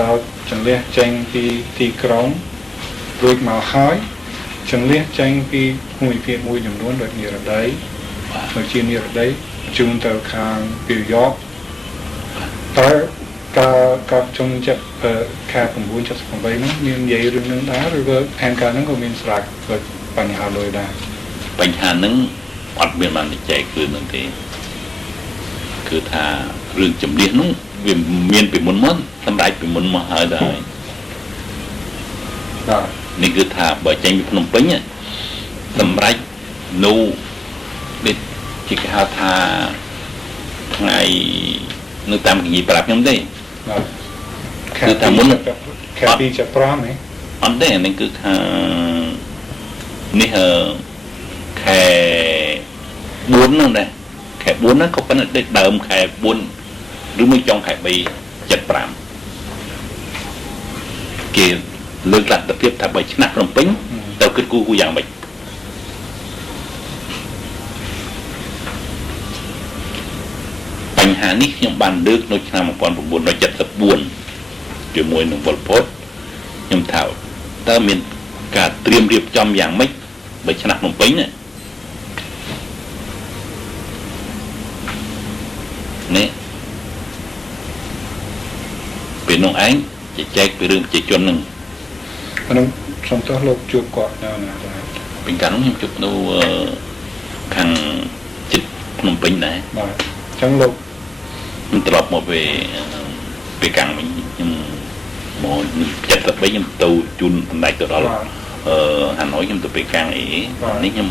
ដល់ជំនះចេញពីទីក្រុងរួចមកហើយជំនះចេញពីភូមិភាគមួយចំនួនដូចនិរដីដូចជានិរដីជូនទៅខាងពីយកតើការជំនះខែ978នោះមាននិយាយរឿងនឹងដែរឬក៏ផែនការហ្នឹងក៏មានស្រេចដូចបញ្ហាលុយដែរបញ្ហាហ្នឹងអត់មានបានចែកគឺនឹងទេគឺថារឿងជំនះនោះវាមានពីមុនមកសម្រាប់ពីមុនមកហើយដែរនេះគឺថាបើចេញពីភ្នំពេញសម្រាប់នោះដូចជាគេហៅថាថ្ងៃនៅតាមគីប្រាប់ខ្ញុំទេគឺថាមុនខែ2ចាប់5ហ៎អត់ទេនេះគឺថានេះខែ4ហ្នឹងដែរខែ4ហ្នឹងក៏ប៉ុន្តែដើមខែ4ឬមួយចុងខែ3 75គេលើកលទ្ធភាពថាបើឆ្នាំភ្នំពេញទៅគិតគូយ៉ាងម៉េចបញ្ បញ្ហានេះខ្ញុំបានលើកនៅឆ្នាំ1974ជាមួយនឹងប៉ុលពតខ្ញុំថាតើមានការត្រៀមរៀបចំយ៉ាងម៉េចបើឆ្នាំភ្នំពេញនេះពេលនោះឯងជជែកពីរឿងប្រជាជននឹងខ្ញុំសូមទោសលោកជួបគាត់នៅណាដែរពីកាលនោះខ្ញុំជួបនៅខាងចិត្តភ្នំពេញដែរបាទអញ្ចឹងលោកខ្ញុំត្រឡប់មកពេលកាំងវិញខ្ញុំមក73ខ្ញុំទៅជូនសម្ដេចទៅដល់ហាណូយខ្ញុំទៅពេលកាំងអីនេះខ្ញុំ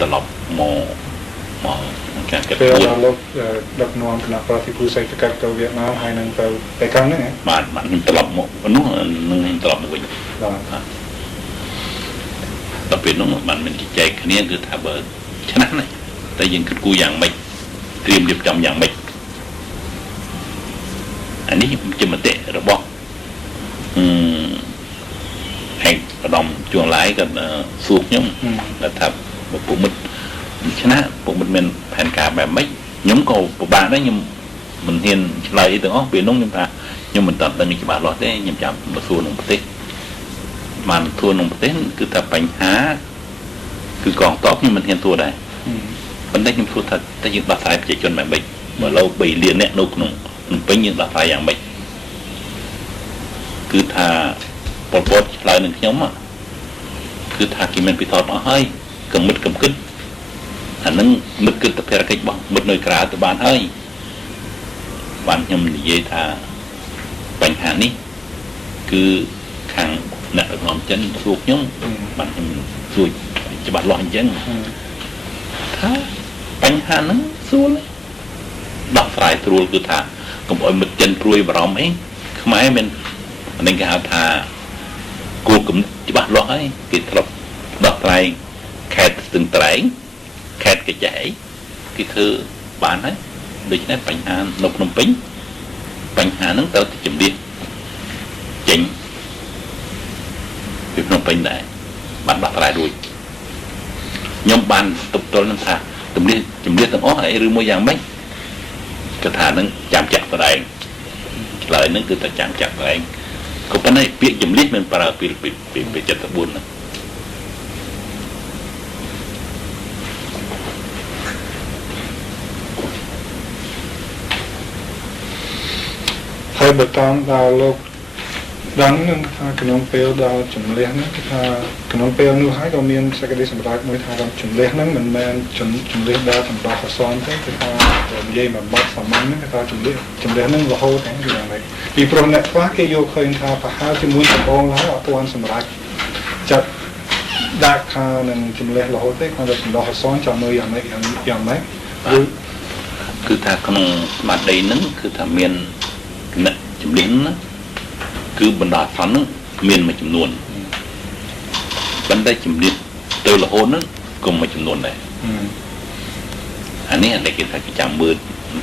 ត្រឡប់មកការកាត់ពេលលោកដឹកនាំគណៈប្រតិភូសេដ្ឋកិច្ចទៅវៀតណាមហើយនឹងទៅពេលកាំងហ្នឹងបាទខ្ញុំត្រឡប់មកនោះនឹងខ្ញុំត្រឡប់មកវិញបាទដល់ពេលនោះបានមានចែកគ្នាគឺថាបើឆ្នាំនេះតែយើងគិតគូរយ៉ាងម៉េចត្រៀមរៀបចំយ៉ាងម៉េចអានេះជាមតិរបស់ឯកឧត្តមជួនឡាយក៏សួរខ្ញុំថាពុមិត្តឆ្នាំពុមិត្តមានផែនការបែបម៉េចខ្ញុំក៏ពិបាកដែរខ្ញុំមិនហ៊ានឆ្លើយអីទាំងអស់ពេលនោះខ្ញុំថាខ្ញុំមិនតាន់ដឹងច្បាស់លាស់ទេខ្ញុំចាំមកសួរក្នុងប្រទេសបានសួរក្នុងប្រទេសគឺថាបញ្ហាគឺកងទ័ពខ្ញុំមិនហ៊ានសួរដែរប៉ុន្តែខ្ញុំសួរថាតើយើងដោះស្រាយប្រជាជនបែបម៉េចបើលោក3លានអ្នកនៅក្នុងភ្នំពេញយើងដោះស្រាយយ៉ាងម៉េចគឺថាប៉ុលពតឆ្លើយនឹងខ្ញុំគឺថាគេមានពិសោធន៍អស់ហើយកំគិតអានឹងនឹកគិតទៅភារកិច្ចរបស់មិត្តនៅក្រៅទៅបានហើយបានខ្ញុំនិយាយថាបញ្ហានេះគឺខាងអ្នកដឹកនាំចិនសួរខ្ញុំបានខ្ញុំសួរច្បាស់លាស់អញ្ចឹងថាបញ្ហាហ្នឹងស្រួលដោះស្រាយស្រួលគឺថាកុំឲ្យមិត្តចិនព្រួយបារម្ភអីខ្មែរមាននេះគេហៅថាគោលគំនិតច្បាស់លាស់ហើយគេធ្លាប់ដោះស្រាយខេត្តស្ទឹងត្រែងខេត្តកញ្ចែគេធ្វើបានហើយដូច្នេះបញ្ហានៅភ្នំពេញបញ្ហាហ្នឹងត្រូវតែជំរាបចេញពីភ្នំពេញដែរបានដោះស្រាយរួចខ្ញុំបានទប់ទល់នឹងថាជំរាបទាំងអស់ហើយឬមួយយ៉ាងម៉េចគឺថានឹងចាំចាក់ស្ដែងឆ្លើយនឹងគឺតែចាំចាក់ស្ដែងក៏ប៉ុន្តែពាក្យជំរាបមិនប្រើពី74ហ្នឹងហើយបើតាមដល់លោកដឹងនឹងថាក្នុងពេលដល់ជំនះហ្នឹងគឺថាក្នុងពេលនោះហើយក៏មានសេចក្តីសម្រេចមួយថាជំនះហ្នឹងមិនមែនជំនះដល់សម្រាប់អសនទេគឺថានិយាយមកបាត់សាមញ្ញហ្នឹងគឺថាជំនះហ្នឹងរហូតហ្នឹងគឺយ៉ាងម៉េចពីព្រោះអ្នកខ្លះគេយកឃើញថាប្រហែលជាមួយដំបងឡើយអត់ទាន់សម្រេចចាត់ដាក់ថានឹងជំនះរហូតទេគាត់ទៅសម្រាប់អសនចាំមើលយ៉ាងម៉េចគឺថាក្នុងស្មារតីហ្នឹងគឺថាមានអ្នកជំនះណាគឺបណ្ដាខណ្ឌហ្នឹងមានមួយចំនួនប៉ុន្តែជំនះទៅរហូតហ្នឹងក៏មួយចំនួនដែរអានេះតែគេថាគេចាំមើល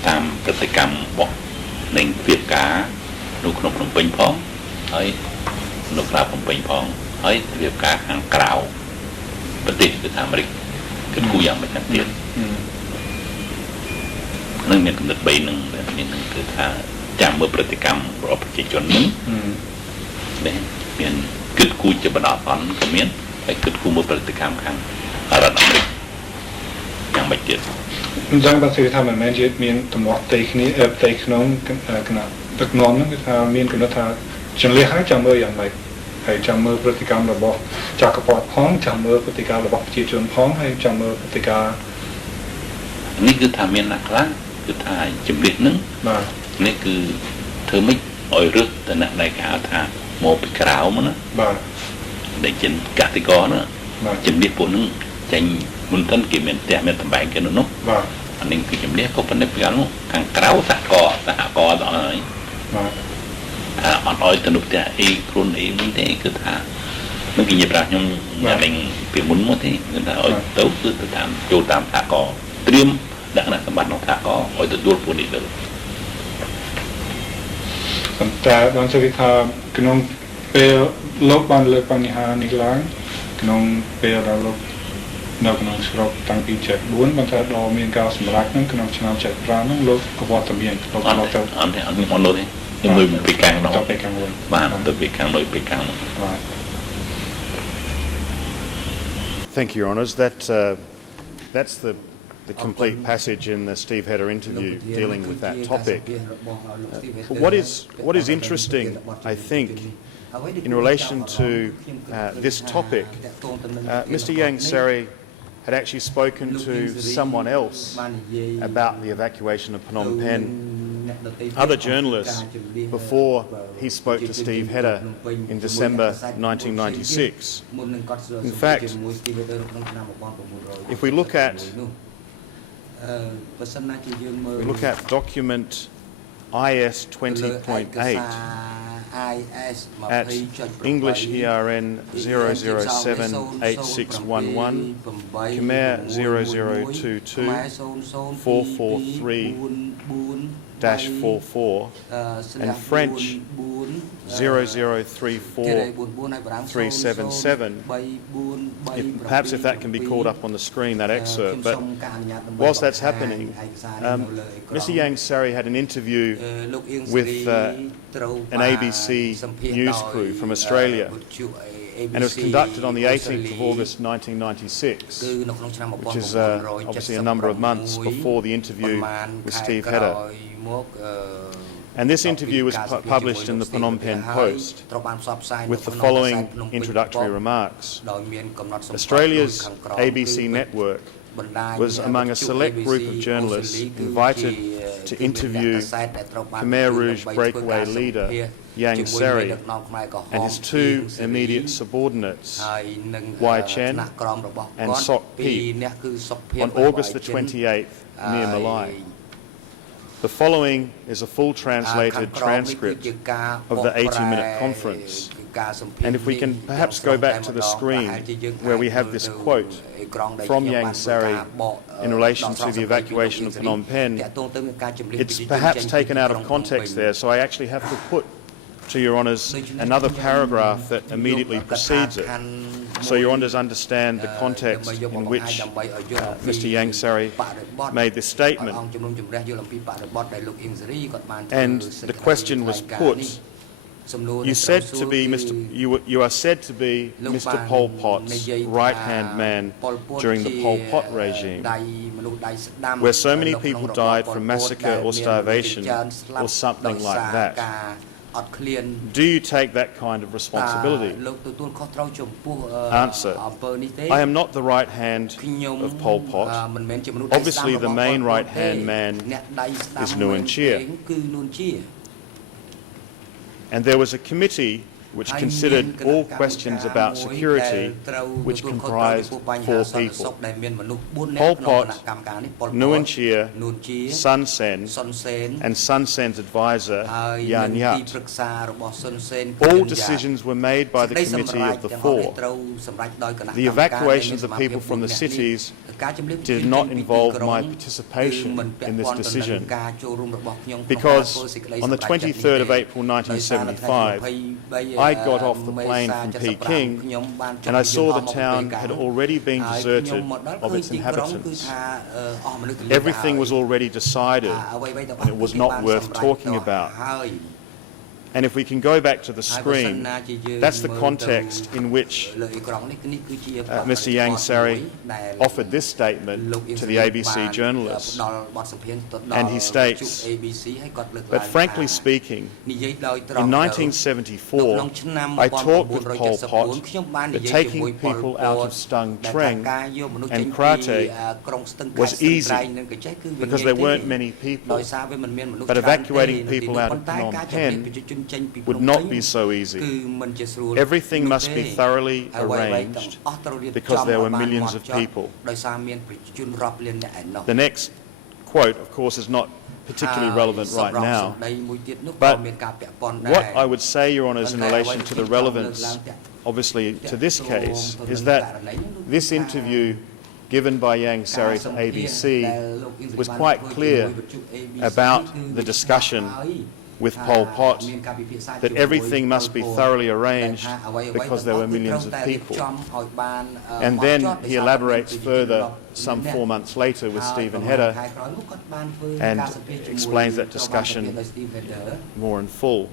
តាមប្រតិកម្មរបស់នៃវិទ្យាការនៅក្នុងភ្នំពេញផងហើយនៅក្រៅភ្នំពេញផងហើយវិទ្យាការខាងក្រៅប្រទេសគឺថាអាមេរិកគឺគូយ៉ាងមិនខាងទៀតនឹងមានកំណត់3នឹងគឺថាចាំមើលប្រតិកម្មរបស់ប្រជាជនហ្នឹងមានគិតគូរជាបណ្ដាអន្តក៏មានហើយគិតគូរមើលប្រតិកម្មខាងរដ្ឋអាមេរិកយ៉ាងម៉េចទៀតអញ្ចឹងបើសិនថាមិនមែនជាមានទំនាស់ផ្ទៃគ្នាផ្ទៃក្នុងគណៈដឹកនាំហ្នឹងគឺថាមានកំណត់ថាជំនះហើយចាំមើលយ៉ាងម៉េចហើយចាំមើលប្រតិកម្មរបស់ចក្រពត្តិផងចាំមើលប្រតិកម្មរបស់ប្រជាជនផងហើយចាំមើលប្រតិកម្មនេះគឺថាមានអ្នកខ្លះគឺថាជំនះហ្នឹងបាទនេះគឺធ្វើម៉េចឲ្យរឹសទៅអ្នកដែលគេហៅថាមកពីក្រៅមកណាបាទដែលជាកសិករណាជំនះពួកហ្នឹងចេញមុនទៅគេមានផ្ទះមានតំបែងគេនោះបាទអានេះគឺជំនះក៏ប៉ុន្តែពីនោះខាងក្រៅសហករណ៍ដល់ហើយបាទថាអត់ឲ្យទៅនោះផ្ទះអីខ្លួនអីមិនទេគឺថានឹងគេនិយាយប្រាប់ខ្ញុំយ៉ាងវិញពីមុនមកទេគឺថាឲ្យទៅគឺទៅតាមចូលតាមសហករណ៍ត្រៀមលក្ខណៈសម្បត្តិក្នុងសហករណ៍ឲ្យទទួលពួកនេះទៅប៉ុន្តែបានជឿថាក្នុងពេលលោកបានលើកបញ្ហានេះឡើងក្នុងពេលដែលលោក នៅក្នុងស្រុកតាំងពីចែក4បន្តដល់មានការសម្រេចនឹងក្នុងឆ្នាំចែក5នោះលោកក៏វត្តមានលោកទៅអត់ទេអត់មានអត់នោះទេខ្ញុំមើលពីខាងនោះទៅពីខាងនោះបាទទៅពីខាងនោះពីខាងនោះ Thank you, Your Honours. That's the complete passage in the Steve Hedder interview dealing with that topic. But what is interesting, I think, in relation to this topic, Mr. Yang Seri had actually spoken to someone else about the evacuation of Phnom Penh, other journalists, before he spoke to Steve Hedder in December 1996. In fact, if we look at document IS 20.8 at English ERN 0078611, Khmer 0022 443-44 and French 0034377. Perhaps if that can be called up on the screen, that excerpt. But whilst that's happening, Mr. Yang Seri had an interview with an ABC news crew from Australia, and it was conducted on the 18th of August 1996, which is obviously a number of months before the interview with Steve Hedder. And this interview was published in the Phnom Penh Post with the following introductory remarks. Australia's ABC network was among a select group of journalists invited to interview Khmer Rouge breakaway leader Yang Seri and his two immediate subordinates, Wai Chen and Sok Pi, on August the 28th near Malai. The following is a full translated transcript of the 80-minute conference. And if we can perhaps go back to the screen where we have this quote from Yang Seri in relation to the evacuation of Phnom Penh, it's perhaps taken out of context there, so I actually have to put to Your Honours another paragraph that immediately precedes it, so Your Honours understand the context in which Mr. Yang Seri made this statement. And the question was put, you are said to be Mr. Pol Pot's right-hand man during the Pol Pot regime, where so many people died from massacre or starvation or something like that. Do you take that kind of responsibility? Answer. I am not the right hand of Pol Pot. Obviously the main right hand man is Nuon Chea. And there was a committee which considered all questions about security, which comprised 4 people: Pol Pot, Nuon Chea, Sun Sen, and Sun Sen's advisor, Yan Yat. All decisions were made by the committee of the 4. The evacuation of the people from the cities did not involve my participation in this decision, because on the 23rd of April 1975, I got off the plane from Peking and I saw the town had already been deserted of its inhabitants. Everything was already decided and it was not worth talking about. And if we can go back to the screen, that's the context in which Mr. Yang Seri offered this statement to the ABC journalists. And he states, but frankly speaking, in 1974, I talked with Pol Pot that taking people out of Stung Treng and Krate was easy because there weren't many people, but evacuating people out of Phnom Penh would not be so easy. Everything must be thoroughly arranged because there were millions of people. The next quote, of course, is not particularly relevant right now, but what I would say, Your Honours, in relation to the relevance, obviously, to this case, is that this interview given by Yang Seri to ABC was quite clear about the discussion with Pol Pot that everything must be thoroughly arranged because there were millions of people. And then he elaborates further some 4 months later with Stephen Hedder and explains that discussion more in full.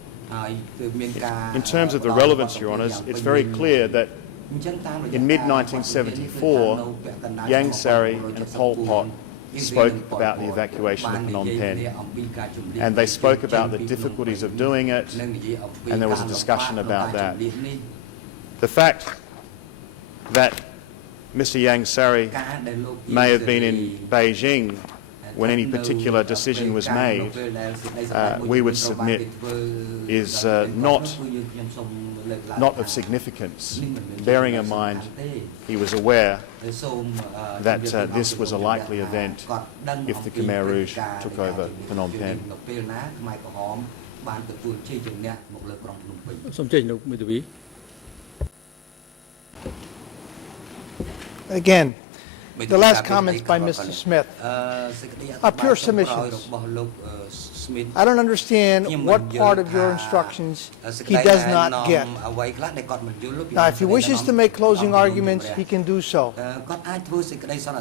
In terms of the relevance, Your Honours, it's very clear that in mid-1974, Yang Sari and Pol Pot spoke about the evacuation of Phnom Penh, and they spoke about the difficulties of doing it, and there was a discussion about that. The fact that Mr. Yang Sari may have been in Beijing when any particular decision was made, we would submit is not of significance, bearing in mind he was aware that this was a likely event if the Khmer Rouge took over Phnom Penh. Again, the last comments by Mr. Smith are pure submissions. I don't understand what part of your instructions he does not get. Now, if he wishes to make closing arguments, he can do so.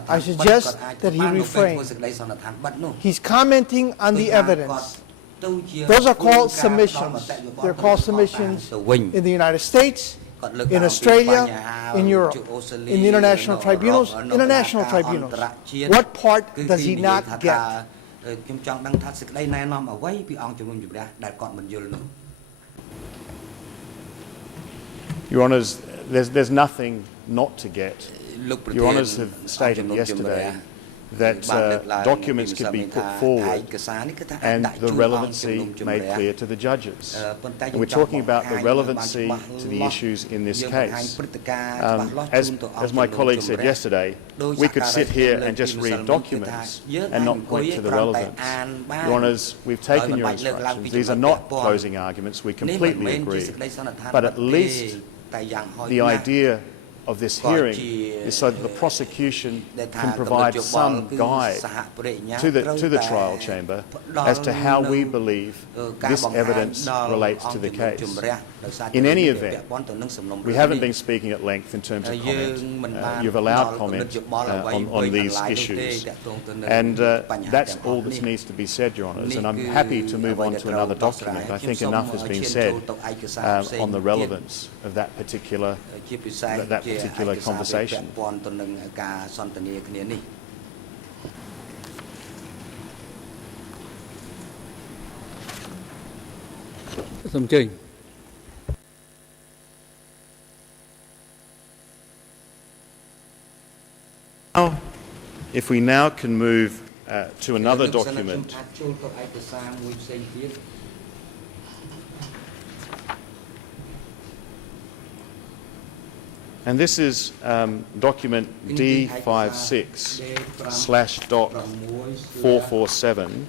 I suggest that he refrain. He's commenting on the evidence. Those are called submissions. They're called submissions in the United States, in Australia, in Europe, in the international tribunals. What part does he not get? Your Honours, there's nothing not to get. Your Honours have stated yesterday that documents could be put forward and the relevancy made clear to the judges. And we're talking about the relevancy to the issues in this case. As my colleague said yesterday, we could sit here and just read documents and not point to the relevance. Your Honours, we've taken your instructions. These are not closing arguments. We completely agree. But at least the idea of this hearing is so that the prosecution can provide some guide to the trial chamber as to how we believe this evidence relates to the case. In any event, we haven't been speaking at length in terms of comment. You've allowed comment on these issues. And that's all that needs to be said, Your Honours. And I'm happy to move on to another document. I think enough has been said on the relevance of that particular conversation. If we now can move to another document. And this is document D56/Doc 447,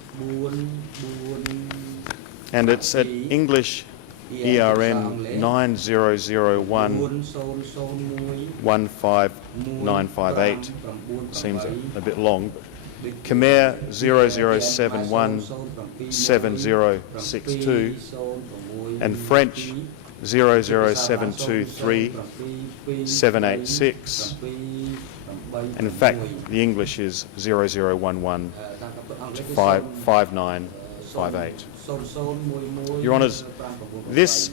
and it's at English ERN 9001-15958. Seems a bit long. Khmer 0071-7062 and French 00723-786. And in fact, the English is 0011-5958. Your Honours, this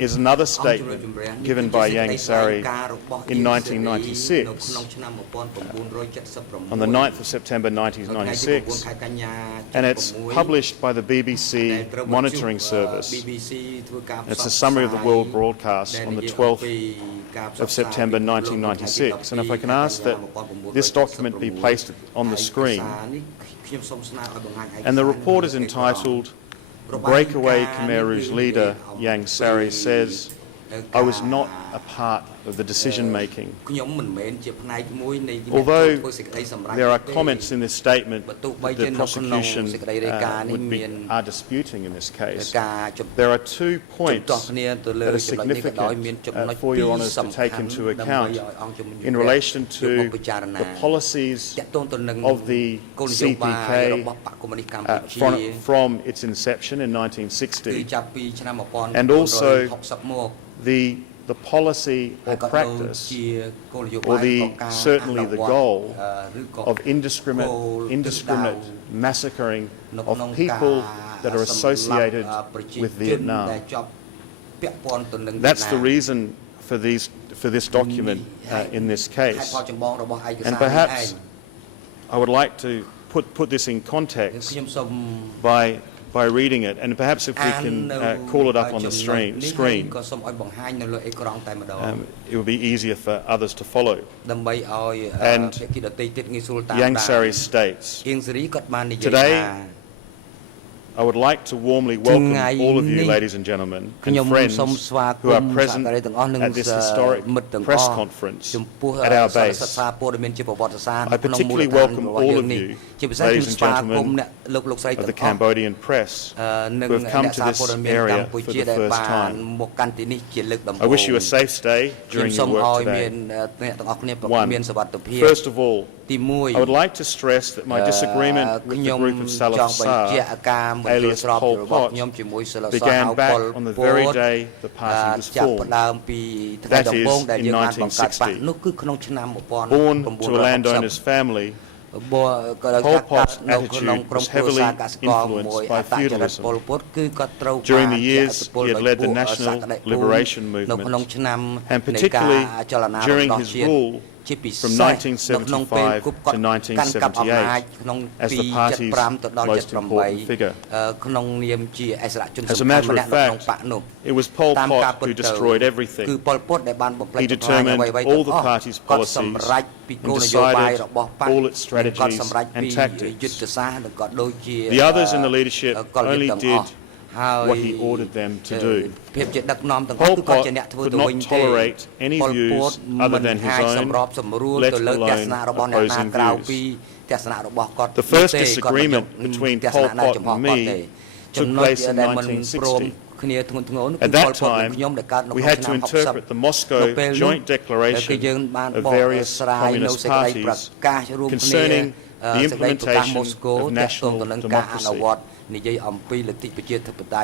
is another statement given by Yang Sari in 1996, on the 9th of September 1996, and it's published by the BBC Monitoring Service. It's a summary of the world broadcast on the 12th of September 1996. And if I can ask that this document be placed on the screen. And the report is entitled, "Breakaway Khmer Rouge leader Yang Sari says, I was not a part of the decision making. Although there are comments in this statement that the prosecution are disputing in this case, there are 2 points that are significant for Your Honours to take into account in relation to the policies of the CPK from its inception in 1960, and also the policy or practice, or certainly the goal of indiscriminate massacring of people that are associated with Vietnam. That's the reason for this document in this case. And perhaps I would like to put this in context by reading it, and perhaps if we can call it up on the screen, it will be easier for others to follow. And Ieng Sary states, today I would like to warmly welcome all of you, ladies and gentlemen, and friends who are present at this historic press conference at our base. I particularly welcome all of you, ladies and gentlemen of the Cambodian press, who have come to this area for the first time. I wish you a safe stay during your work today. First of all, I would like to stress that my disagreement with the group of Salaf Sar, alias Pol Pot, began back on the very day the party was formed, that is, in 1960. Born to a landowner's family, Pol Pot's attitude was heavily influenced by feudalism. During the years he had led the National Liberation Movement, and particularly during his rule from 1975 to 1978 as the party's most important figure. As a matter of fact, it was Pol Pot who destroyed everything. He determined all the party's policies and decided all its strategies and tactics. The others in the leadership only did what he ordered them to do. Pol Pot could not tolerate any views other than his own, let alone opposing views. The first disagreement between Pol Pot and me took place in 1960. At that time, we had to interpret the Moscow Joint Declaration of various communist parties concerning the implementation of national democracy.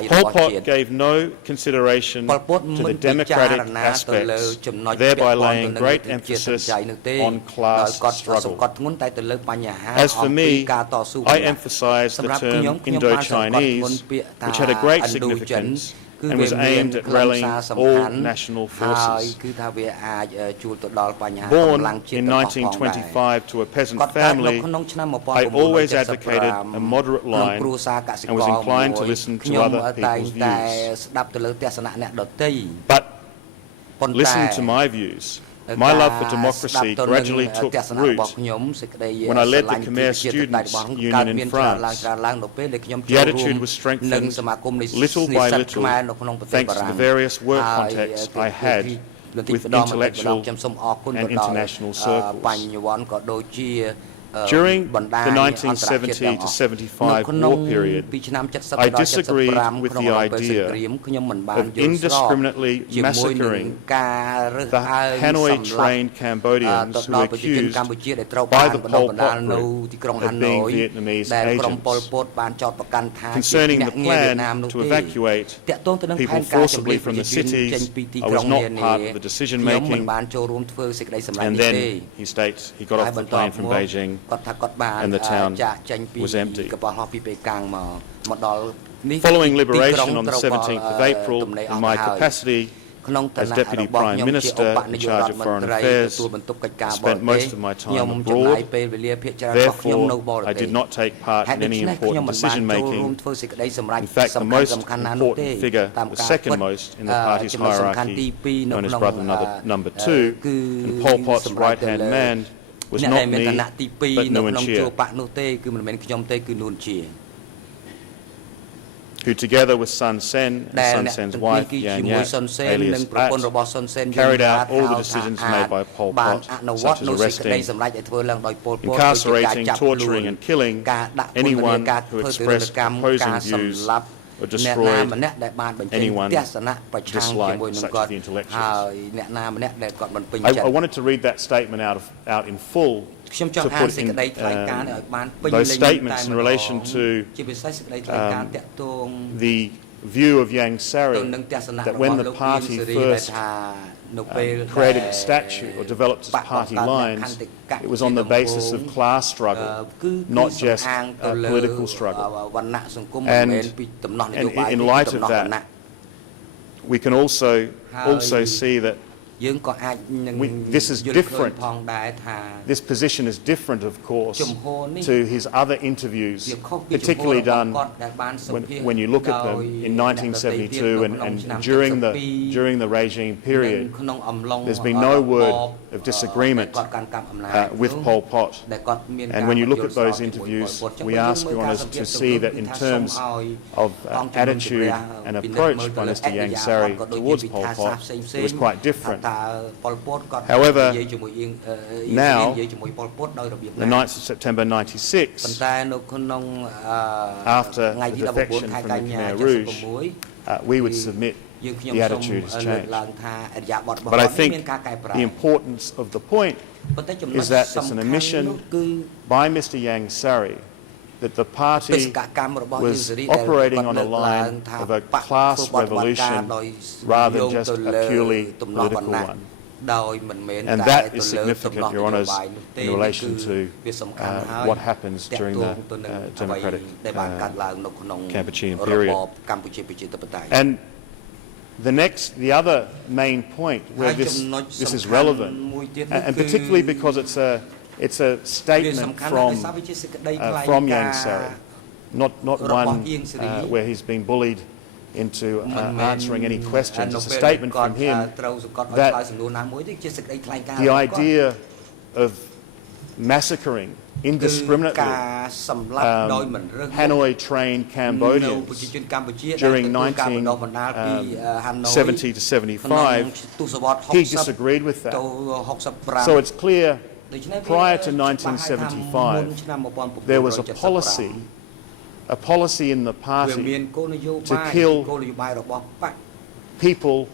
Pol Pot gave no consideration to the democratic aspects, thereby laying great emphasis on class struggle. As for me, I emphasized the term Indo-Chinese, which had a great significance and was aimed at rallying all national forces. Born in 1925 to a peasant family, I always advocated a moderate line and was inclined to listen to other people's views. But listen to my views. My love for democracy gradually took root when I led the Khmer Students' Union in France. The attitude was strengthened little by little thanks to the various work contacts I had with intellectual and international circles. During the 1970 to 75 war period, I disagreed with the idea of indiscriminately massacring the Hanoi-trained Cambodians who were accused by the Pol Pot group of being Vietnamese agents. Concerning the plan to evacuate people forcibly from the cities, I was not part of the decision-making, and then he states he got off the plane from Beijing and the town was empty. Following liberation on the 17th of April, in my capacity as Deputy Prime Minister in charge of Foreign Affairs, I spent most of my time abroad. Therefore, I did not take part in any important decision-making. In fact, the most important figure, the second most in the party's hierarchy, known as Brother Number 2, and Pol Pot's right-hand man, was not me, but Nuon Chea. who together with Sun Sen and Sun Sen's wife, Yang Yat, alias At, carried out all the decisions made by Pol Pot, such as arresting, incarcerating, torturing and killing anyone who expressed opposing views or destroyed anyone disliked, such as the intellectuals. I wanted to read that statement out in full to put in those statements in relation to the view of Yang Sari that when the party first created a statute or developed its party lines, it was on the basis of class struggle, not just political struggle. And in light of that, we can also see that this is different. This position is different, of course, to his other interviews, particularly done when you look at them in 1972 and during the regime period. There's been no word of disagreement with Pol Pot. And when you look at those interviews, we ask Your Honours to see that in terms of attitude and approach by Mr. Yang Sari towards Pol Pot, it was quite different. However, now, the 9th of September 96, after the defection from the Khmer Rouge, we would submit the attitude has changed. But I think the importance of the point is that it's an admission by Mr. Yang Sari that the party was operating on a line of a class revolution rather than just a purely political one. And that is significant, Your Honours, in relation to what happens during the democratic Kampuchean period. And the other main point where this is relevant, and particularly because it's a statement from Yang Sari, not one where he's been bullied into answering any questions. It's a statement from him that the idea of massacring indiscriminately Hanoi-trained Cambodians during 1970 to 75, he disagreed with that. So it's clear, prior to 1975, there was a policy in the party to kill people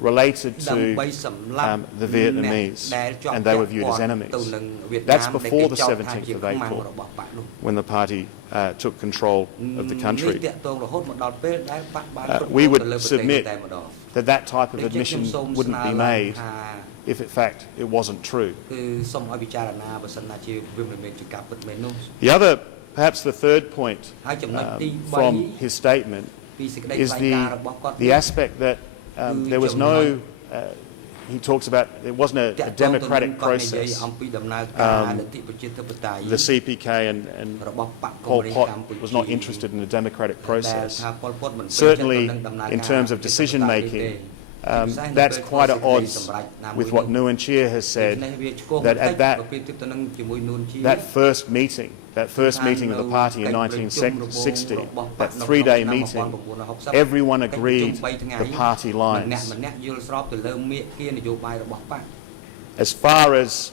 related to the Vietnamese, and they were viewed as enemies. That's before the 17th of April, when the party took control of the country. We would submit that that type of admission wouldn't be made if, in fact, it wasn't true. Perhaps the third point from his statement is the aspect that there was no, he talks about, it wasn't a democratic process. The CPK and Pol Pot was not interested in a democratic process. Certainly, in terms of decision making, that's quite at odds with what Nguyen Chia has said, that at that first meeting of the party in 1960, that 3-day meeting, everyone agreed the party lines. As far as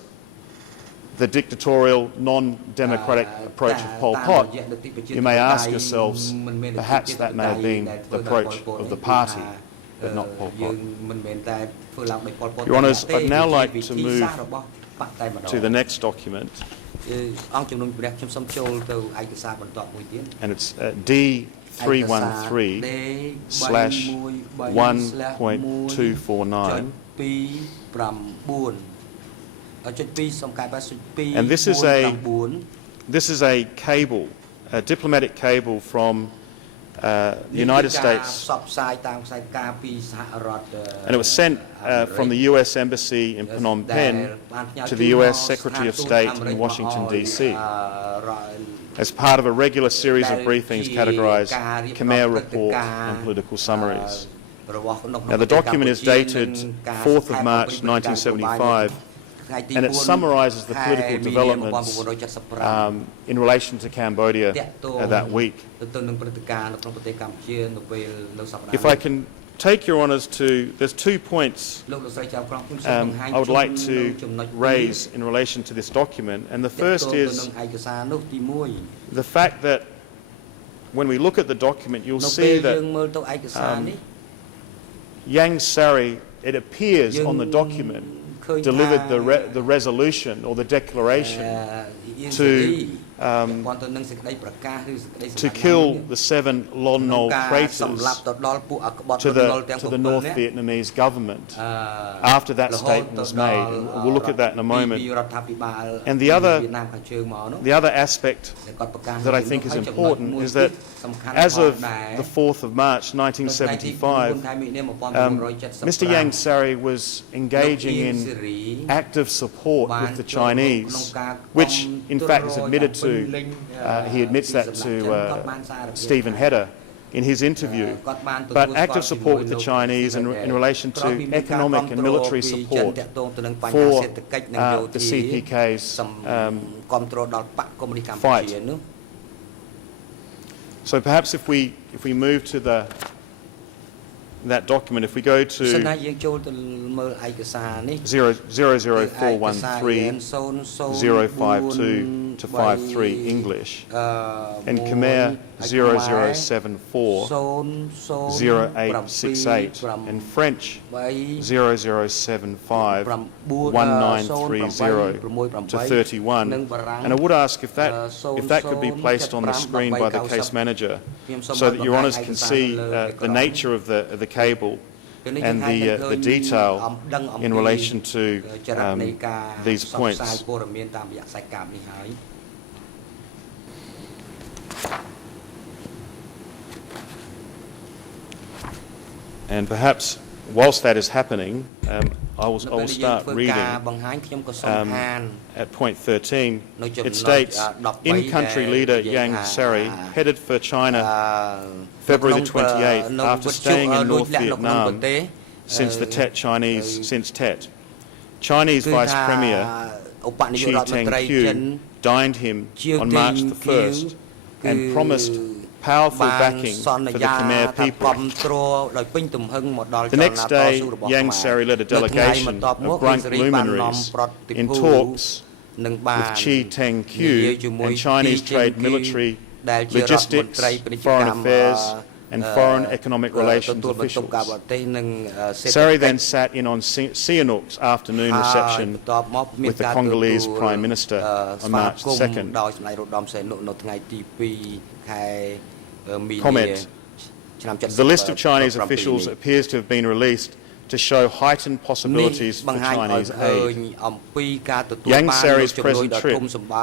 the dictatorial, non-democratic approach of Pol Pot, you may ask yourselves, perhaps that may have been the approach of the party, but not Pol Pot. Your Honours, I'd now like to move to the next document, and it's D313/1.249. And this is a cable, a diplomatic cable from the United States, and it was sent from the US Embassy in Phnom Penh to the US Secretary of State in Washington, D.C. as part of a regular series of briefings categorized Khmer Report and political summaries. Now, the document is dated 4th of March 1975 and it summarizes the political developments in relation to Cambodia that week. If I can take your honours to, there's 2 points I would like to raise in relation to this document, and the first is the fact that when we look at the document, you'll see that Yang Sari, it appears on the document, delivered the resolution or the declaration to kill the 7 Lon Nol traitors to the North Vietnamese government after that statement was made. And we'll look at that in a moment. And the other aspect that I think is important is that as of the 4th of March 1975, Mr. Yang Sari was engaging in active support with the Chinese, which in fact is admitted to, he admits that to Stephen Hedder in his interview, but active support with the Chinese in relation to economic and military support for the CPK's fight. So perhaps if we move to that document, if we go to 00413 052 to 53 English and Khmer 0074 0868 and French 0075 1930 to 31, and I would ask if that could be placed on the screen by the case manager so that your honours can see the nature of the cable and the detail in relation to these points. And perhaps whilst that is happening, I will start reading at point 13. It states, in-country leader Yang Sari headed for China February the 28th after staying in North Vietnam since Tet. Chinese Vice Premier Chi Teng-Kyu dined him on March the 1st and promised powerful backing for the Khmer people. The next day, Yang Sari led a delegation of Grunk luminaries in talks with Chi Teng-Kyu and Chinese trade, military, logistics, foreign affairs, and foreign economic relations officials. Sari then sat in on Sihanouk's afternoon reception with the Congolese Prime Minister on March 2nd. Comment. The list of Chinese officials appears to have been released to show heightened possibilities for Chinese aid. Yang Sari's present trip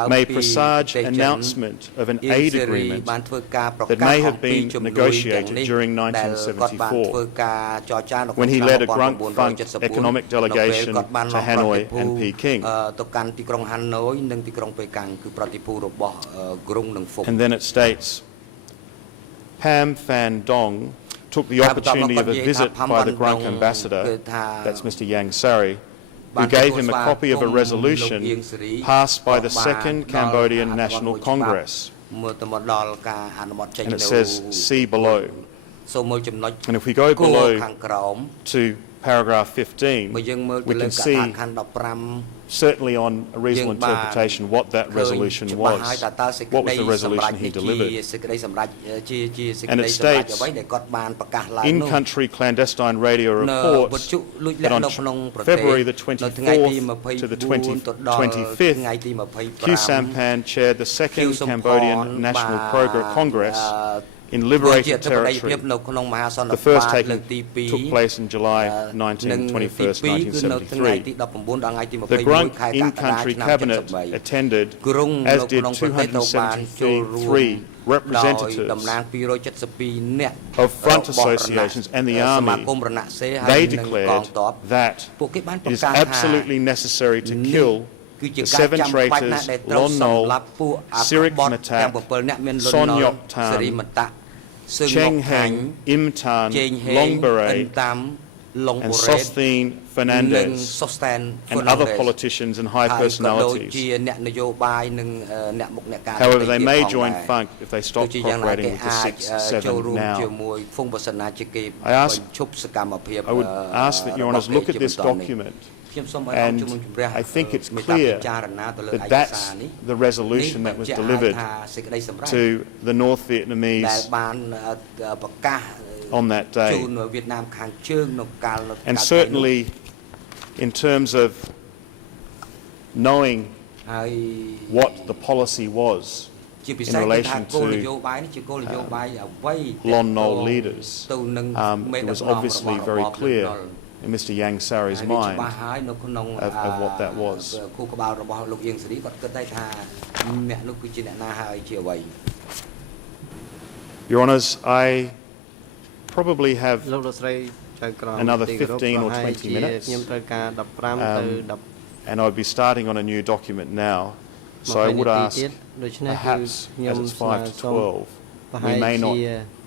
may presage an announcement of an aid agreement that may have been negotiated during 1974 when he led a Grunk Funk economic delegation to Hanoi and Peking. And then it states, Pham Phan Dong took the opportunity of a visit by the Grunk ambassador, that's Mr. Yang Sari, who gave him a copy of a resolution passed by the Second Cambodian National Congress. And it says, see below. And if we go below to paragraph 15, we can see certainly on a reasonable interpretation what that resolution was. What was the resolution he delivered? And it states, in-country clandestine radio reports that on February the 24th to the 25th, Khieu Samphan chaired the Second Cambodian National Congress in liberated territory. The first took place in July 21st, 1973. The Grunk in-country cabinet attended, as did 273 representatives of front associations and the army. They declared that it is absolutely necessary to kill the 7 traitors Lon Nol, Sirik Matak, Son Yok Tam, Cheng Heng, Im Tan, Long Beret, and Sosthene Fernandez and other politicians and high personalities. However, they may join FUNK if they stop cooperating with the 6-7 now. I would ask that Your Honours look at this document, and I think it's clear that that's the resolution that was delivered to the North Vietnamese on that day. And certainly in terms of knowing what the policy was in relation to Lon Nol leaders, it was obviously very clear in Mr. Yang Sari's mind of what that was. Your Honours, I probably have another 15 or 20 minutes, and I'll be starting on a new document now, so I would ask, perhaps as it's 5 to 12,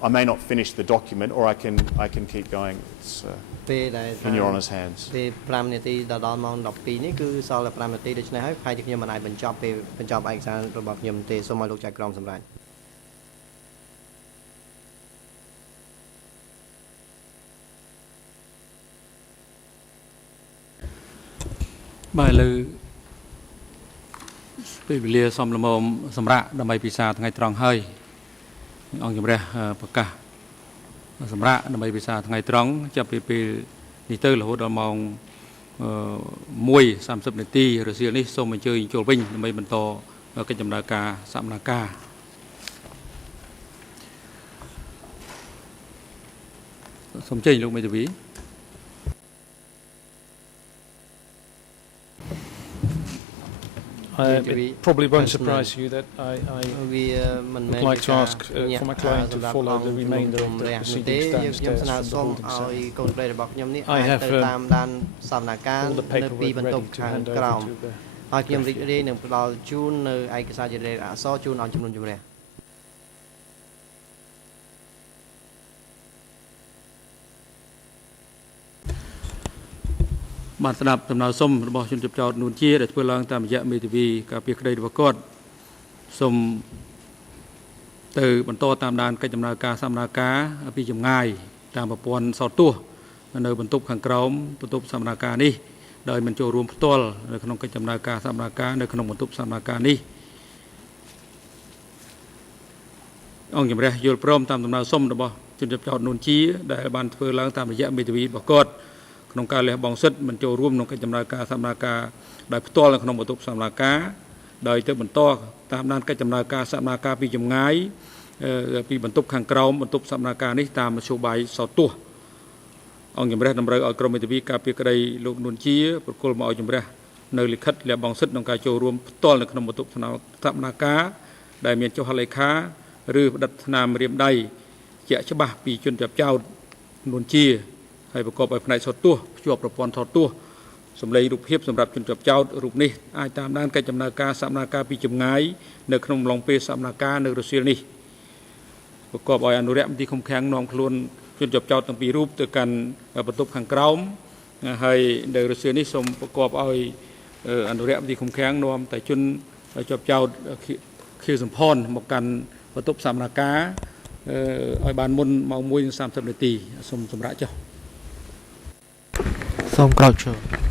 I may not finish the document, or I can keep going. It's in Your Honour's hands. Bài lư bị lia xóm lầm ôm xóm rạ đâm bay pisa ngày tròn hơi ông chấm ra bậc cả xóm rạ đâm bay pisa ngày tròn chập bị đi tới là hỗ trợ mong mùi sắm sập neti rồi xưa ní xóm mình chơi chùa vinh đâm bay bận to cái chấm đa ca sắm đa ca xóm chơi lúc mấy tuổi It probably won't surprise you that I would like to ask for my client to follow the remainder of the proceedings downstairs from the holding cell. I have all the paperwork ready to hand over to the បានស្ដាប់ដំណើរសុំរបស់ជនជាប់ចោតនួនជាដែលធ្វើឡើងតាមរយៈមេធាវីការពារក្តីរបស់គាត់សូមទៅបន្តតាមដានកិច្ចដំណើរការសកម្មភាពពីចម្ងាយតាមប្រព័ន្ធសោតទស្សន៍នៅបន្ទប់ខាងក្រោមបន្ទប់សកម្មភាពនេះដោយមិនចូលរួមផ្ទាល់នៅក្នុងកិច្ចដំណើរការសកម្មភាពនៅក្នុងបន្ទប់សកម្មភាពនេះអង្គជំរះយល់ព្រមតាមដំណើរសុំរបស់ជនជាប់ចោតនួនជាដែលបានធ្វើឡើងតាមរយៈមេធាវីរបស់គាត់ក្នុងការលះបង់សិទ្ធិមិនចូលរួមក្នុងកិច្ចដំណើរការសកម្មភាពដោយផ្ទាល់នៅក្នុងបន្ទប់សកម្មភាពដោយទៅបន្តតាមដានកិច្ចដំណើរការសកម្មភាពពីចម្ងាយពីបន្ទប់ខាងក្រោមបន្ទប់សកម្មភាពនេះតាមមធ្យោបាយសោតទស្សន៍អង្គជំរះតម្រូវឲ្យក្រុមមេធាវីការពារក្តីលោកនួនជាប្រគល់មកឲ្យជំរះនៅលិខិតលះបង់សិទ្ធិក្នុងការចូលរួមផ្ទាល់នៅក្នុងបន្ទប់សកម្មភាពដែលមានចុះហត្ថលេខាឬផ្តិតស្នាមរៀមដៃជាក់ច្បាស់ពីជនជាប់ចោតនួនជាហើយប្រកបដោយផ្នែកសោតទស្សន៍ភ្ជាប់ប្រព័ន្ធសោតទស្សន៍សម្លេងរូបភាពសម្រាប់ជនជាប់ចោតរូបនេះអាចតាមដានកិច្ចដំណើរការសកម្មភាពពីចម្ងាយនៅក្នុងអំឡុងពេលសកម្មភាពនៅរសៀលនេះប្រកបដោយអនុរិយមន្ត្រីឃុំឃាំងនាំខ្លួនជនជាប់ចោតទាំងពីររូបទៅកាន់បន្ទប់ខាងក្រោមហើយនៅរសៀលនេះសូមប្រកបឲ្យអនុរិយមន្ត្រីឃុំឃាំងនាំតែជនជាប់ចោតខៀវសំផនមកកាន់បន្ទប់សកម្មភាពឲ្យបានមុនម៉ោង 1:30 នាទីសូមសម្រាប់ចុះ សូមក្រោកឈរ